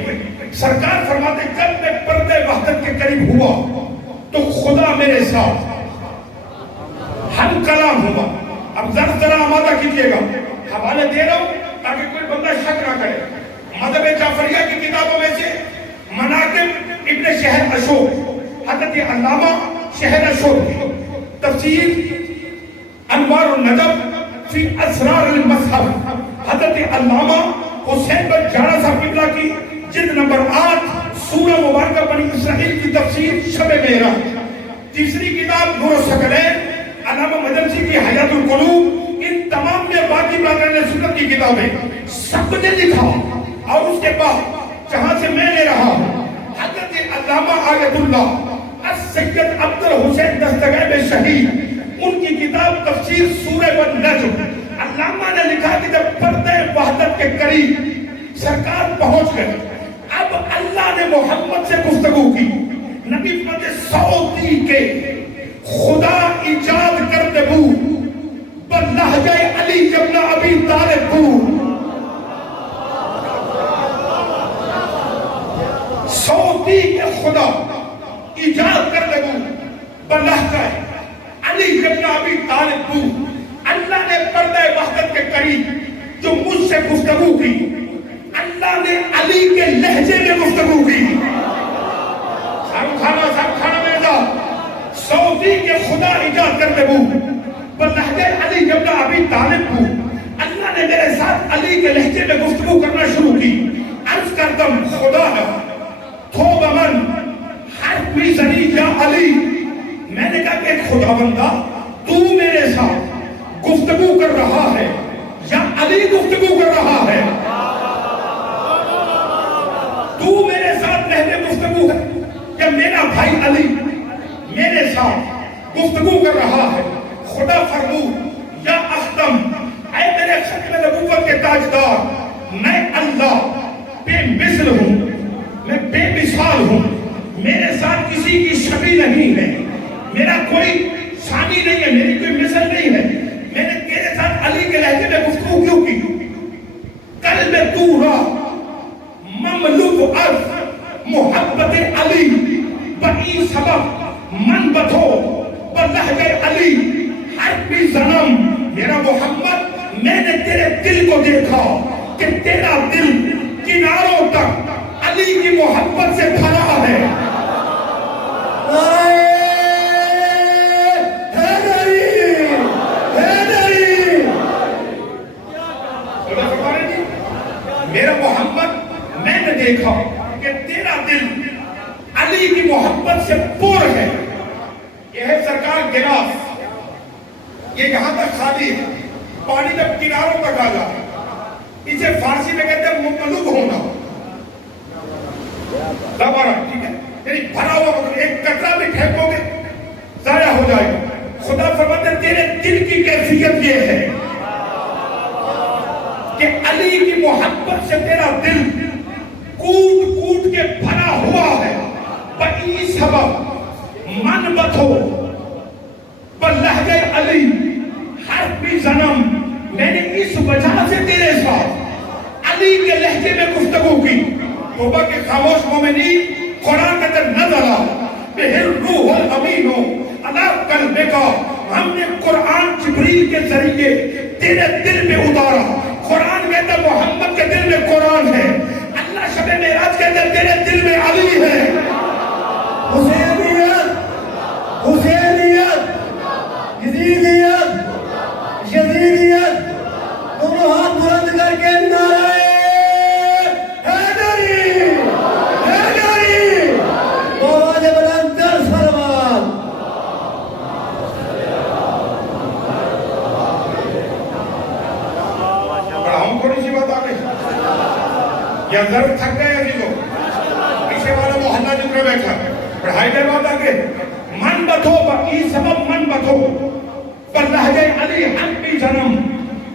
سرکار فرماتے جب میں پردے وحدت کے قریب ہوا تو خدا میرے ساتھ ہم کلام ہوا. اب ذرا آمادہ کیجئے گا حوالے دے رہا ہوں تاکہ کوئی بندہ شک نہ کرے. مذہب جعفریہ کی کتابوں میں سے مناقب ابن شہر اشور حضرت علامہ شہر اشور کی تفسیر انوار النجم فی اسرار المذہب حضرت علامہ حسین بن جانا صاحب قبلہ کی جلد نمبر 8 سورہ مبارکہ بنی اسرائیل کی تفسیر شب معراج. تیسری کتاب نور الثقلین علامہ مجلسی کی حیات القلوب. ان تمام میں باقی باقی سنت کی کتابیں سب نے لکھا. اور اس کے بعد جہاں سے میں لے رہا ہوں حضرت علامہ آیت اللہ السید عبد الحسین دستگیب شہید ان کی کتاب تفسیر سورہ والنجم علامہ نے لکھا کہ جب پردے وحدت کے قریب سرکار پہنچ گئے اب اللہ نے محمد سے گفتگو کی. نبی فرماتے سعودی کے خدا ایجاد کرتے بو بلہجہ علی جبن ابی طالب بو سعودی کے خدا ایجاد کرتے بو بلہجہ علی جبن ابی طالب بو. اللہ نے پردہ وحدت کے قریب جو مجھ سے گفتگو کی اللہ نے علی کے لہجے میں گفتگو کی. سب کھانا میرا سعودی کے خدا ایجاد کرتے ہو بلہجہ علی جبن ابی طالب ہو. اللہ نے میرے ساتھ علی کے لہجے میں گفتگو کرنا شروع کی. عرض کردم خدا توب من حرف میزنی یا علی. میں نے کہا کہ خدا بندہ تو میرے ساتھ گفتگو کر رہا ہے یا علی گفتگو کر رہا ہے. تو میرے ساتھ لہجے گفتگو ہے کہ میرا بھائی علی میرے ساتھ گفتگو کر رہا ہے. خدا فرمو یا اختم اے میرے ختم نبوت کے تاجدار میں اللہ بے مثل ہوں میں بے مثال ہوں. میرے ساتھ کسی کی شبیہ نہیں ہے میرا کوئی ثانی نہیں ہے میری کوئی مثل نہیں ہے. میں نے تیرے ساتھ علی کے لہجے میں گفتگو کیوں کی؟ قلب تو را مملوک از محبت علی بئی سبب من بتو بلہجہ علی ہر بھی ظلم. میرا محمد میں نے تیرے دل کو دیکھا کہ تیرا دل کناروں تک علی کی محبت سے بھرا ہے. میرا محمد میں نے دیکھا کہ تیرا دل علی کی محبت سے پور ہے. یہ ہے سرکار گلاس یہ یہاں تک خالی ہے پانی جب کناروں تک آ جائے اسے فارسی میں کہتے ہیں مملوک ہونا. ٹھیک ہے یعنی بھرا ہوا ایک قطرہ بھی پھینکو گے ضائع ہو جائے گا. خدا فرماتے تیرے دل کی کیفیت یہ ہے کہ علی کی محبت سے تیرا دل کوٹ کوٹ کے بھرا ہوا ہے. بئی سبب من بتو بلہجہ علی ہر بھی ظلم. میں نے اس وجہ سے تیرے ساتھ علی کے لہجے میں گفتگو کی. توبہ کے خاموش مومنین قرآن کے اندر نزلہ بہر روح الامین علی قلبک. ہم نے قرآن جبریل کے ذریعے تیرے دل میں اتارا. قرآن کے اندر محمد کے دل میں قرآن ہے. اللہ شب معراج کے اندر تیرے دل میں علی ہے. حسینیت حسینیت یزیدیت یزیدیت دونوں ہاتھ بلند کر کے نعرہ حیدری حیدری آواز بلند کر سلوات. بڑھاؤں تھوڑی سی بات آگے یا ضرور تھک گئے عزیزوں پیچھے والا محلہ جن میں بیٹھا پڑھائی دیر بات آگے. من بتو بئی سبب من بتو بلہجہ علی حق بھی جنم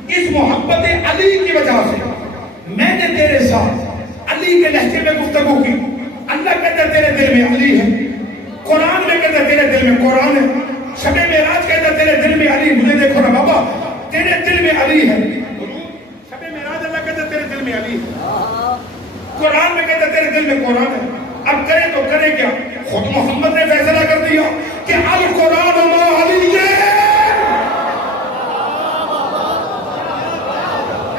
اس محبت علی کی وجہ سے میں نے تیرے ساتھ علی کے لہجے میں گفتگو کی. اللہ کہتا ہے تیرے دل میں علی ہے. قرآن میں کہتا ہے تیرے دل میں قرآن ہے. شب معراج کہتا ہے تیرے دل میں علی. مجھے دیکھو نا بابا, تیرے دل میں علی ہے. شب معراج اللہ کہتا ہے تیرے دل میں علی ہے. قرآن میں کہتا ہے تیرے دل میں قرآن ہے. اب کرے تو کرے کیا؟ خود محمد نے فیصلہ کر دیا کہ القرآن ما علی ہے.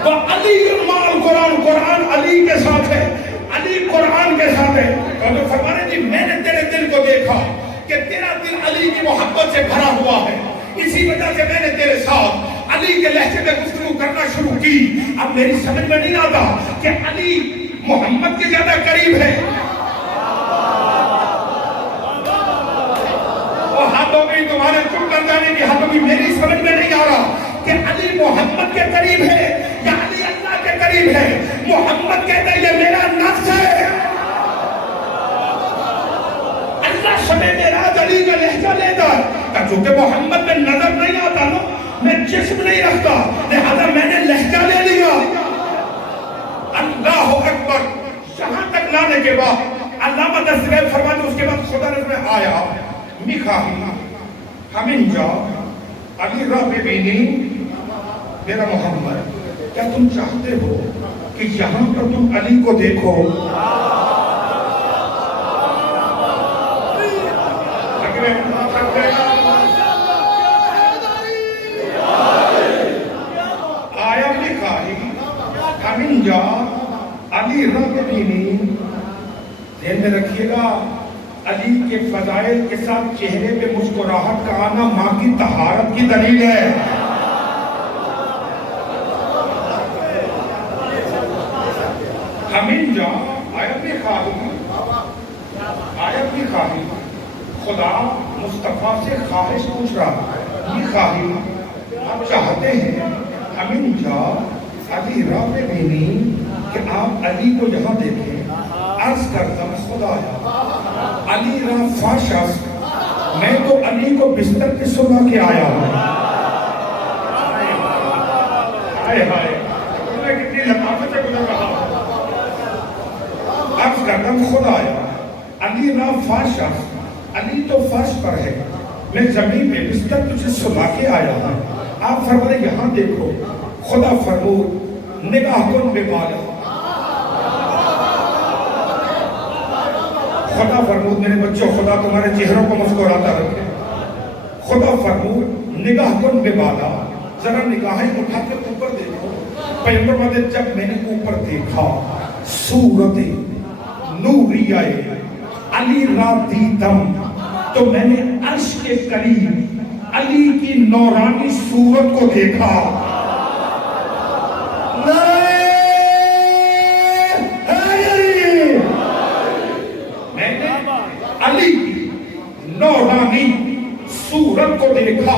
تو علی مال قرآن, قرآن علی کے ساتھ ہے, علی قرآن کے ساتھ ہے. تو فرمانے جی میں نے تیرے دل کو دیکھا کہ تیرا دل علی کی محبت سے بھرا ہوا ہے, اسی وجہ سے میں نے تیرے ساتھ علی کے لہجے میں گفتگو کرنا شروع کی. اب میری سمجھ میں نہیں آتا کہ علی محمد کے زیادہ قریب ہے. وہ حد ہو گئی تمہارے چپ کر جانے کی, حد ہو گئی. میری سمجھ میں نہیں آ رہا کہ علی محمد کے قریب ہے یا علی اللہ کے قریب ہے. محمد کہتا ہے یہ میرا نفس ہے. اللہ شب معراج علی کا لہجہ لیتا ہے, چونکہ محمد میں نظر نہیں آتا نا, میں جسم نہیں رکھتا, لہذا میں نے لہجہ لے لیا. اللہ اکبر. یہاں تک لانے کے بعد علامہ دستگیر فرماتے اس کے بعد خدا نے میں آیا میکائیل ہمیں جا علی را ببینی. میرا محمد کیا تم چاہتے ہو کہ یہاں پر تم علی کو دیکھو؟ آیا میکائیل ہمیں جا علی را ببینی. ذہن میں رکھیے گا علی کے فضائل کے ساتھ چہرے پہ مسکراہٹ کا آنا ماں کی طہارت کی دلیل ہے. ہمیں جا آیت میں خواہی خدا مصطفیٰ سے خواہش پوچھ رہا ہے. یہ خواہی آپ چاہتے ہیں ہمیں جا علی را ببینی کہ آپ علی کو یہاں دیکھیں. عرض کرتا خدایا علی را فاشس, میں تو علی کو بستر پہ سلا کے آیا ہوں. ہائے ہائے میں کتنی لطافت سے گزر رہا ہوں. عرض کرتا خدایا علی را فاشس, علی تو فرش پر ہے, میں زمین پہ بستر تجھے سلا کے آیا ہوں. آپ فرمائے یہاں دیکھو. خدا فرمود نگاہ کن بے بالا. خدا فرمود میرے بچوں خدا تمہارے چہروں کو مسکراتا رکھے. خدا فرمود نگاہ کن بے بالا, ذرا نگاہیں اٹھا کے اوپر دیکھو. پیغمبر مدد جب میں نے اوپر دیکھا صورت نوریہ علی را دیدم, تو میں نے عرش کے قریب علی کی نورانی صورت کو دیکھا. میں نے علی کی نورانی صورت کو دیکھا.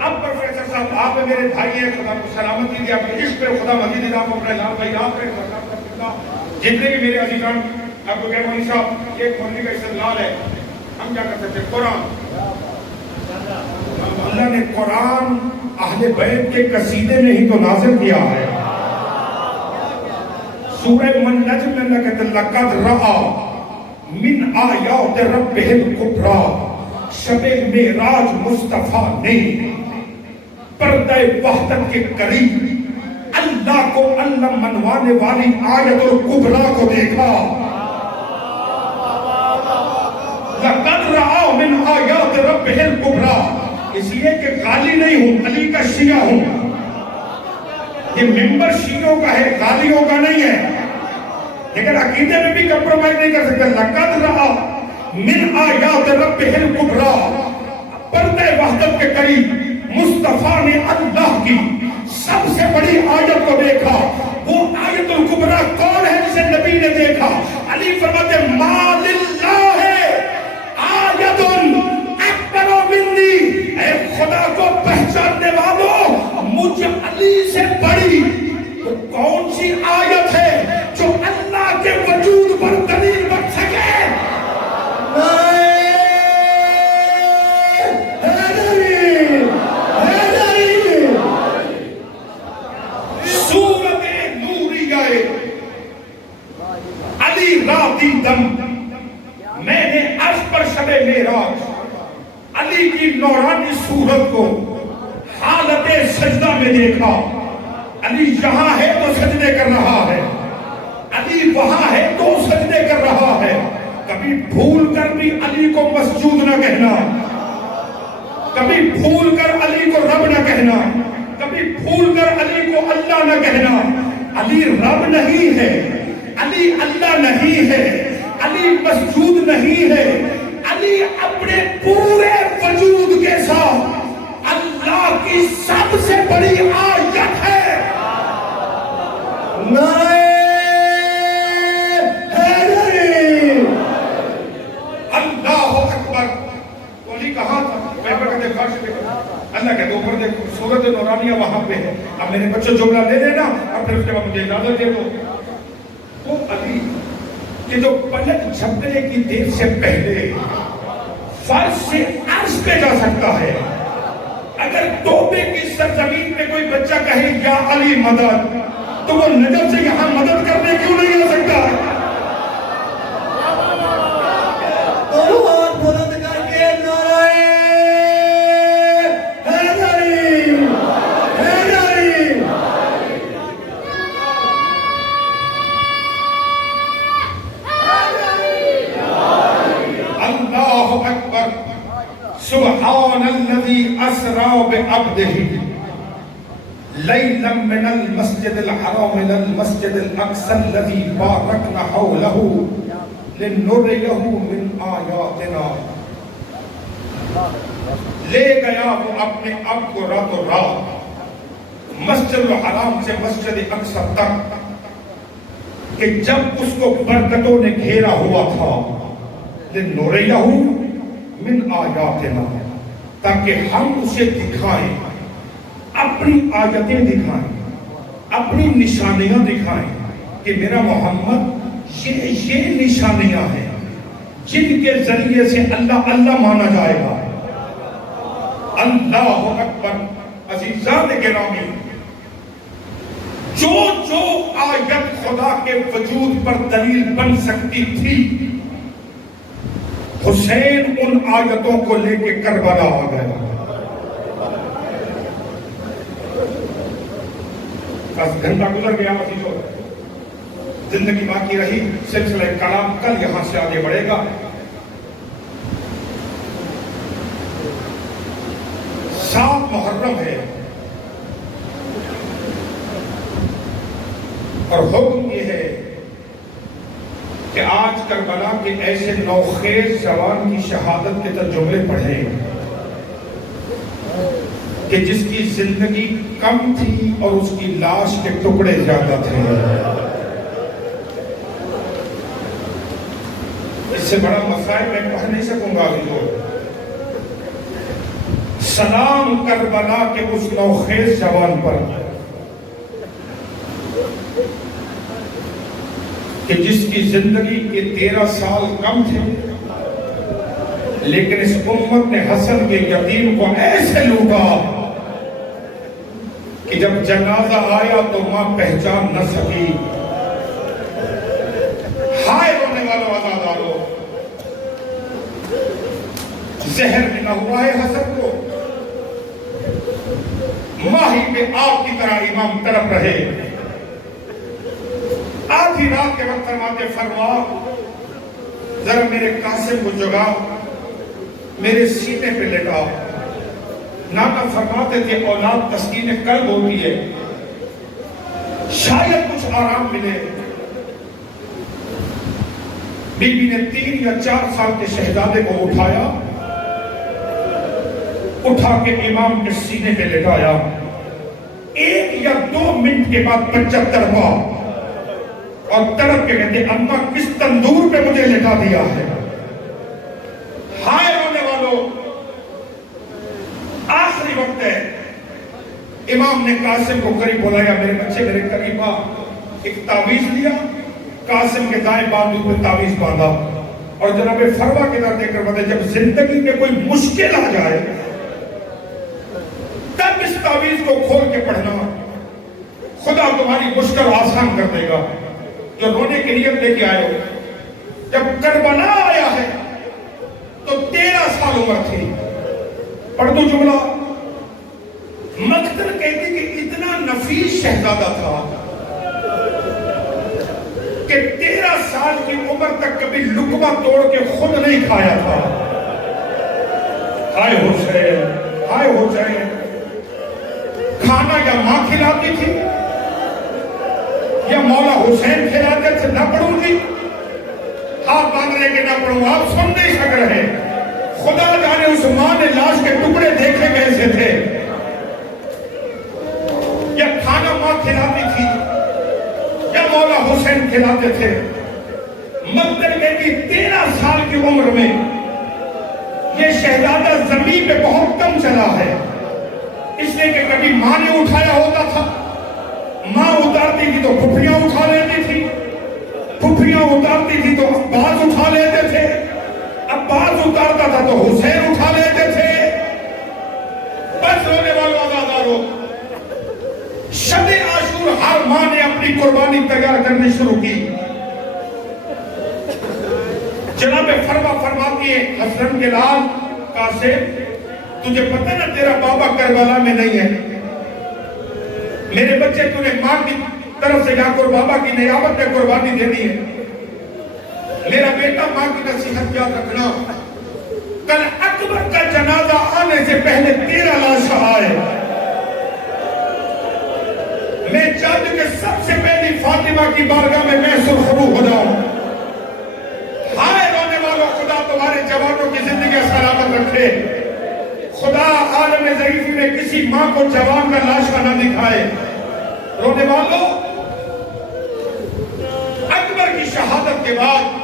اب پروفیسر صاحب آپ میرے بھائی ہیں, خدا کو سلامتی دی, آپ کے عشق پہ خدا مزید آپ اپنے لال بھائی آپ کے جتنے بھی میرے عزیزان آپ کو کہہ مولوی صاحب ایک مرنے کا استدلال ہے. ہم کیا کر سکتے ہیں؟ قرآن, اللہ نے قرآن اہل بیت کے قصیدے میں ہی تو نازل کیا ہے. سورہ النجم میں اللہ کہتے ہیں لقد رأى من آیات ربہ الکبریٰ. شب معراج مصطفیٰ نے پردہ وحدت کے قریب اللہ کو اللہ منوانے والی آیت الکبریٰ کو دیکھا. لقد رأى من آیات ربہ الکبریٰ, اس لیے کہ غالی نہیں ہوں, علی کا شیعہ ہوں. یہ ممبر شیعوں کا ہے, غالیوں کا نہیں ہے, لیکن عقیدے میں بھی کمپرومائز نہیں کر سکتے. لقد رأى من آیات ربہ الکبریٰ, پردہ وحدت کے قریب مصطفیٰ نے اللہ کی سب سے بڑی آیت کو دیکھا. وہ آیت الکبریٰ کون ہے جسے نبی نے دیکھا؟ علی فرماتے ما للہ آیت اکبر منی. اے خدا کو پہچاننے والوں, مجھ علی سے بڑی تو کون سی آیت ہے جو اللہ کے وجود پر دلیل بن سکے؟ دیدم میں نے عرش پر شب معراج علی کی نورانی صورت کو حالت سجدہ میں دیکھا. علی یہاں ہے تو سجدے کر رہا ہے, علی وہاں ہے تو سجدے کر رہا ہے. کبھی بھول کر بھی علی کو مسجود نہ کہنا, کبھی بھول کر علی کو رب نہ کہنا, کبھی بھول کر علی کو اللہ نہ کہنا. علی رب نہیں ہے, علی اللہ نہیں ہے, علی مسجود نہیں ہے. علی اپنے پورے وجود کے ساتھ اللہ کی سب سے بڑی آیت ہے. نعرہ حیدری. اللہ اکبر. تو علی کہاں تھا؟ میں پر کہتے فرش پہ اللہ کہتے اوپر دیکھو سورت نورانیہ وہاں پہ ہے. اب میرے بچوں جملہ لے لینا اور پھر اس کے بعد مجھے اجازت دے دو. وہ علی کہ جو پلک جھپکنے کی دیر سے پہلے فرش سے عرش پہ جا سکتا ہے. اگر توبے کی سرزمین میں کوئی بچہ کہے یا علی مدد, تو وہ نجف سے یہاں مدد کرنے کیوں نہیں آ سکتا؟ اور بلند کر کے نعرہ حیدری. حیدری. اللہ اکبر. سبحان الذی اسری بعبدہ لیلا من المسجد الحرام الى المسجد الاقصى الذي باركنا حوله لنريه من آیاتنا. لے گیا وہ اپنے اب کو رات و رات مسجد الحرام سے مسجد اقصی تک کہ جب اس کو برکتوں نے گھیرا ہوا تھا. لنريه من آیاتنا, تاکہ ہم اسے دکھائیں, اپنی آیتیں دکھائیں, اپنی نشانیاں دکھائیں کہ میرا محمد یہ نشانیاں ہیں جن کے ذریعے سے اللہ اللہ مانا جائے گا. اللہ اکبر. عزیزان گرامی, جو آیت خدا کے وجود پر دلیل بن سکتی تھی, حسین ان آیتوں کو لے کے کربلا آ گیا. بس گھنٹہ گزر گیا عزیزو, زندگی باقی رہی. سلسلہ کلام کل یہاں سے آگے بڑھے گا. 7 محرم ہے اور حکم یہ ہے کہ آج کربلا کے ایسے نوخیز جوان کی شہادت کے ترجمے پڑھیں کہ جس کی زندگی کم تھی اور اس کی لاش کے ٹکڑے زیادہ تھے. اس سے بڑا مسائل میں پڑھ نہیں سکوں گا عزیزو. سلام کربلا کے اس نوخیز جوان پر کہ جس کی زندگی کے 13 سال کم تھے, لیکن اس امت نے حسن کے یتیم کو ایسے لوٹا کہ جب جنازہ آیا تو ماں پہچان نہ سکی. ہائے رونے والوں عزادارو, زہر ملا ہوا ہے حسن کو. ماہی پہ آگ کی طرح امام تڑپ رہے. آدھی رات کے وقت فرماتے فرما ذرا میرے قاسم کو جگا, میرے سینے پہ لٹا. نانا فرماتے تھے اولاد تسکین قلب ہوتی ہے, شاید کچھ آرام ملے. بی بی نے 3 یا 4 سال کے شہزادے کو اٹھایا, اٹھا کے امام کے سینے پہ لٹایا. 1 یا 2 منٹ کے بعد بچہ تڑپا اور تڑپ کے کہتے اماں کس تندور پہ مجھے لٹا دیا ہے. ہائے رونے والوں, آخری وقت ہے. امام نے قاسم کو قریب بلایا, میرے بچے میرے قریب آ. ایک تعویذ لیا, قاسم کے دائیں بازو پہ تعویذ باندھا اور جناب فروا کے در دے کر بتا جب زندگی میں کوئی مشکل آ جائے تب اس تعویذ کو کھول کے پڑھنا, خدا تمہاری مشکل آسان کر دے گا. جو رونے کی نیت لے کے آئے ہو جب کربلا آیا ہے تو 13 سال عمر تھی. پڑھ دو جملہ. مقتل کہتی کہ اتنا نفیس شہزادہ تھا کہ 13 سال کی عمر تک کبھی لقمہ توڑ کے خود نہیں کھایا تھا. ہائے حسین، ہائے حسین. کھانا یا ماں کھلاتی تھی یا مولا حسین کھلاتے تھے. نہ پڑھوں جی، آپ مانگ رہے کہ نہ پڑھوں، آپ سن نہیں سک رہے. خدا جانے اس ماں نے لاش کے ٹکڑے دیکھے کیسے تھے. یا کھانا ماں کھلاتی تھی یا مولا حسین کھلاتے تھے. مقتل کی 13 سال کی عمر میں یہ شہزادہ زمین پہ بہت کم چلا ہے، اس لیے کہ کبھی ماں نے اٹھایا ہوتا تھا. ماں اتارتی تھی تو پھپھیاں اٹھا لیتی تھی، پھپھیاں اتارتی تھی تو عباس اٹھا لیتے تھے، عباس اتارتا تھا تو حسین اٹھا لیتے تھے. بس رونے والوں آزاداروں، شب عاشور ہر ماں نے اپنی قربانی تیار کرنی شروع کی. جناب فرما فرماتی ہے حسن کے لال قاسم، تجھے پتہ نا تیرا بابا کربلا میں نہیں ہے. میرے بچے تُونے ماں کی طرف سے جا کر بابا کی نیابت میں قربانی دینی ہے. میرا بیٹا ماں کی نصیحت یاد رکھنا، کل اکبر کا جنازہ آنے سے پہلے 13 لاشیں آئے. میں چاہتا ہوں کہ سب سے پہلی فاطمہ کی بارگاہ میں سرخرو ہو جاؤں. ہائے رونے والوں، خدا تمہارے جوانوں کی زندگی سلامت رکھے. خدا عالم ضعیفی میں کسی ماں کو جوان کا لاشا نہ دکھائے. رونے والوں، اکبر کی شہادت کے بعد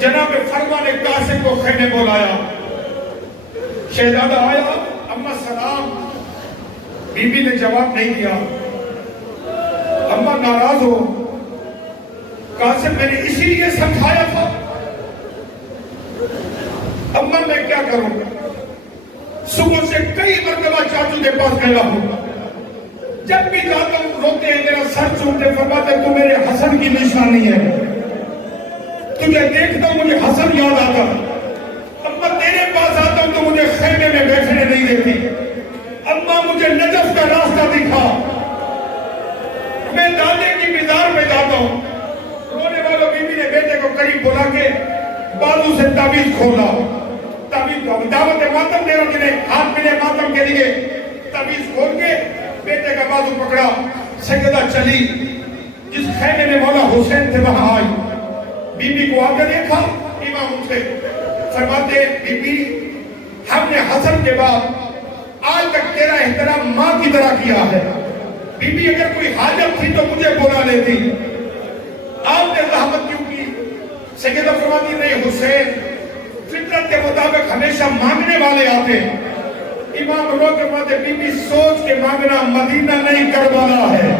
جناب فرما نے قاسم کو خیمے بلایا. شہزادہ آیا، اماں سلام. بی بی نے جواب نہیں دیا. اماں ناراض ہو. قاسم میں نے اسی لیے سمجھایا تھا. اماں میں کیا کروں، صبح سے کئی مرتبہ چاچو کے پاس گیا ہوں، جب بھی جاتا ہوں روتے ہیں، میرا سر چومتے، فرماتے تو میرے حسن کی نشانی ہے، تجھے دیکھتا ہوں مجھے حسن یاد آتا. اماں تیرے پاس آتا ہوں تو مجھے خیمے میں بیٹھنے نہیں دیتی. اماں مجھے نجف کا راستہ دکھا. میں دادے کی مزار میں جاتا ہوں. رونے والوں بی بی نے بیٹے کو قریب بلا کے بازو سے تعویذ کھولا. تعویذ دعوت ماتم دے رہا جنہیں ہاتھ ملے ماتم کے لیے. تعویذ کھول کے بیٹے کا بازو پکڑا. سیدہ چلی، جس خیمے میں مولا حسین تھے وہاں آئی. بی بی کو آگے دیکھا. امام اٹھے، فرماتے بی بی ہم نے حسن کے بعد آج تک تیرا احترام ماں کی طرح کیا ہے. بی بی اگر کوئی حاجت تھی تو مجھے بلا لیتی، آپ نے زحمت کیوں کی؟ سیدہ فرماتی نہیں، حسین فطرت کے مطابق ہمیشہ مانگنے والے آتے. امام رو کے فرماتے بی بی سوچ کے مانگنا مدینہ نہیں کربلا ہے،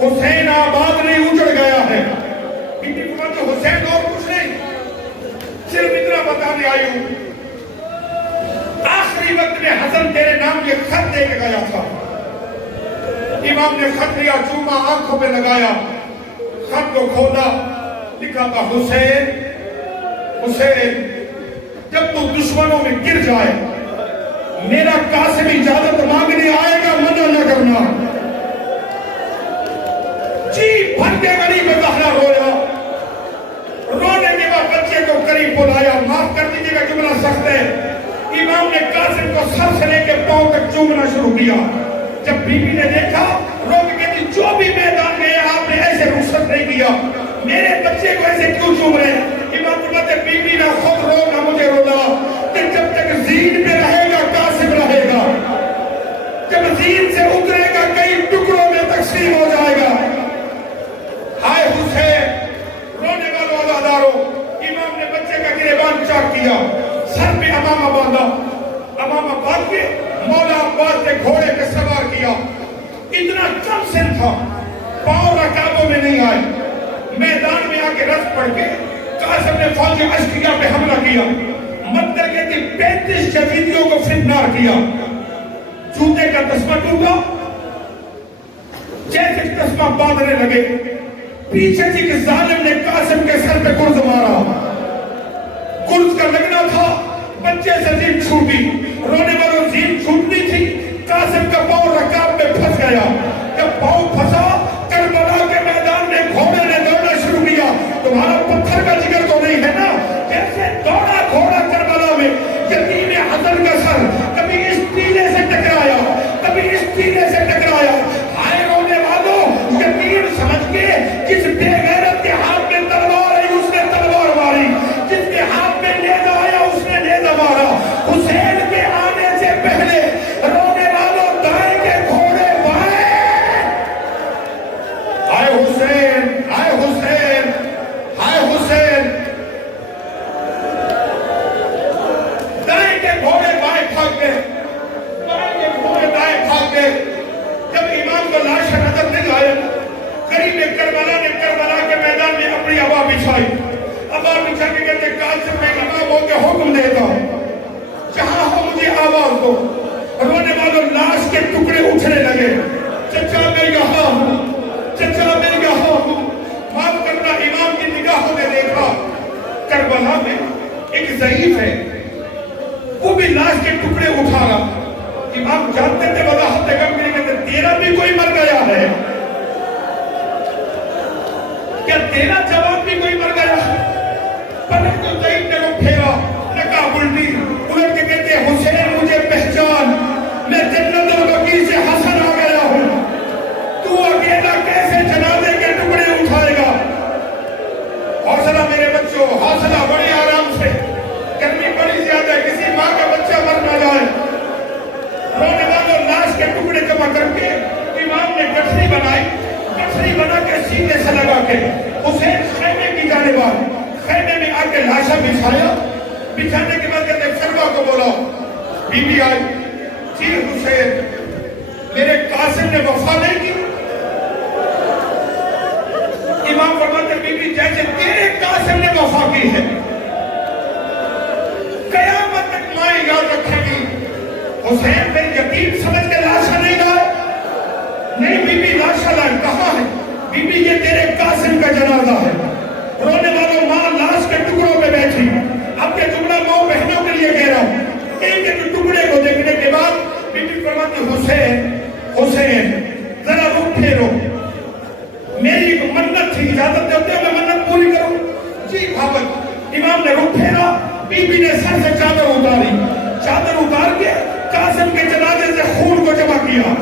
حسین آباد نہیں اجڑ گیا ہے. بی بی فرماتے حسین اور کچھ نہیں، صرف اتنا بتانے آئی ہوں، آخری وقت میں حسن تیرے نام یہ خط دے کے گیا تھا. امام نے خط لیا، چوما آنکھوں پہ لگایا، خط کو کھولا، لکھا تھا حسین حسین جب تو دشمنوں میں گر جائے میرا قاسم اجازت مانگنے آئے گا، منع نہ کرنا. جی بھر کے غریب زہرا رویا. رونے کے بعد بچے کو قریب بلایا. معاف کر دیجیے گا جملہ سخت ہے. امام نے قاسم کو سر سے لے کے پاؤں تک چومنا شروع کیا. جب بی بی نے دیکھا، رو کے کہتی جو بھی میدان میں آپ نے ایسے رخصت نہیں کیا، میرے بچے کو ایسے کیوں چوم رہے ہیں؟ امام فرماتے بی بی نہ خود رو نہ مجھے رولا، کہ جب تک زین پہ رہے گا قاسم رہے گا، جب زین سے اترے گا کئی ٹکڑوں میں تقسیم ہو جائے گا. ہائے حسین، رونے والوں آزاداروں، امام نے بچے کا گریبان چاک کیا، سر پہ امامہ باندھا. امامہ باندھ کے مولا عباس نے گھوڑے پہ سوار کیا. اتنا کم سن تھا، پاؤں رکابوں میں نہیں آئے. میدان میں آ کے رس پڑھ کے قاسم نے فوج اشکیا پہ حملہ کیا. مقتل کے 35 یزیدیوں کو فنار کیا. جوتے کا تسمہ ٹوٹا، جیسے تسمہ باندھنے لگے پیچھے سے کہ ظالم نے قاسم کے سر پہ گرز مارا، گرز کا لگنا تھا، بچے سے زین چھوٹی، رونے والوں زین چھوٹنی تھی، قاسم کا پاؤں رکاب میں پھنس گیا، جب پاؤں پھنسا کربلا کے میدان میں گھوڑے نے دوڑنا شروع کیا، تمہارا پتھر کا جگر تو نہیں ہے نا، جیسے دوڑا گھوڑا کربلا میں، یتیم حسن کا سر کبھی اس ٹیلے سے ٹکرایا، کبھی اس ٹیلے سے ٹکرایا، ہائے رونے والوں یتیم سمجھ کے جس بے غیرت کے ہاتھ میں تلوار آئی اس نے تلوار ماری، جس کے ہاتھ میں نیزہ آیا اس نے نیزہ مارا، حسین کے آنے سے پہلے رونے والوں دائیں کے گھوڑے بائیں، ہائے حسین ہائے حسین ہائے حسین، دائیں کے گھوڑے بائیں بھاگ گئے، بائیں کے گھوڑے دائیں بھاگ گئے، جب امام کو لاش نظر نہیں آئے، قریب کربلا نے کربلا کے میدان میں اپنی ابا بچھائی، ابا بچھا کے کہتے قاسم میں امام ہو کے حکم دیتا ہوں، جہاں ہو مجھے آواز دو، رونے والوں لاش کے ٹکڑے اٹھنے لگے، چچا میں یہاں ہوں، چچا میں یہاں ہوں، معاف کرنا امام کی نگاہوں نے دیکھا کربلا میں ایک ضعیف ہے، وہ بھی لاش کے ٹکڑے اٹھا رہا، امام جانتے تھے وضاحت غم کے لیے کہتے تیرا بھی کوئی مر گیا ہے، کیا تیرا جواب بھی کوئی مر گیا ہے؟ پلک تو ضعیف نے وہ پھیرا، نکاح الٹی، الٹ کے کہتے حسین مجھے پہچان، میں جنت البقیع سے حسن آ گیا ہوں، تو اکیلا کیسے جنازے کے ٹکڑے اٹھائے گا؟ حوصلہ میرے بچوں، حوصلہ بڑی آرام سے، گرمی بڑی زیادہ ہے، کسی ماں کا بچہ مر نہ جائے، رونے والوں لاش کے ٹکڑے جمع کر کے امام نے گٹھری بنائی، گٹھری بنا کے سینے سے لگا کے حسین خیمے کی جانب آئے، خیمے میں آ کے لاشا بچھایا، بچھانے کے بعد کہتے فرما کو بولا، بی بی آئی، جی حسین میرے قاسم نے وفا نہیں کی، امام فرماتے بی بی جیسے تیرے قاسم نے وفا کی ہے، قیامت تک مائیں یاد رکھے گی، حسین پھر یتیم سمجھ کے لاشا نہیں لائے، نہیں بی بی لاشا لائے، کہاں ہے؟ بی بی یہ تیرے قاسم کا جنازہ ہے، رونے والوں ماں لاش کے ٹکڑوں پہ بیٹھی، اب یہ جملہ ماں بہنوں کے لیے کہہ رہا ہوں، ایک ایک ٹکڑے کو دیکھنے کے بعد بی بی فرماتی حسین حسین ذرا رخ پھیرو، میری ایک منت تھی، اجازت دیتے ہو میں منت پوری کروں؟ جی بھاوت، امام نے رخ پھیرا، بی بی نے سر سے چادر اتاری، چادر اتار کے قاسم کے جنازے سے خون کو جمع کیا،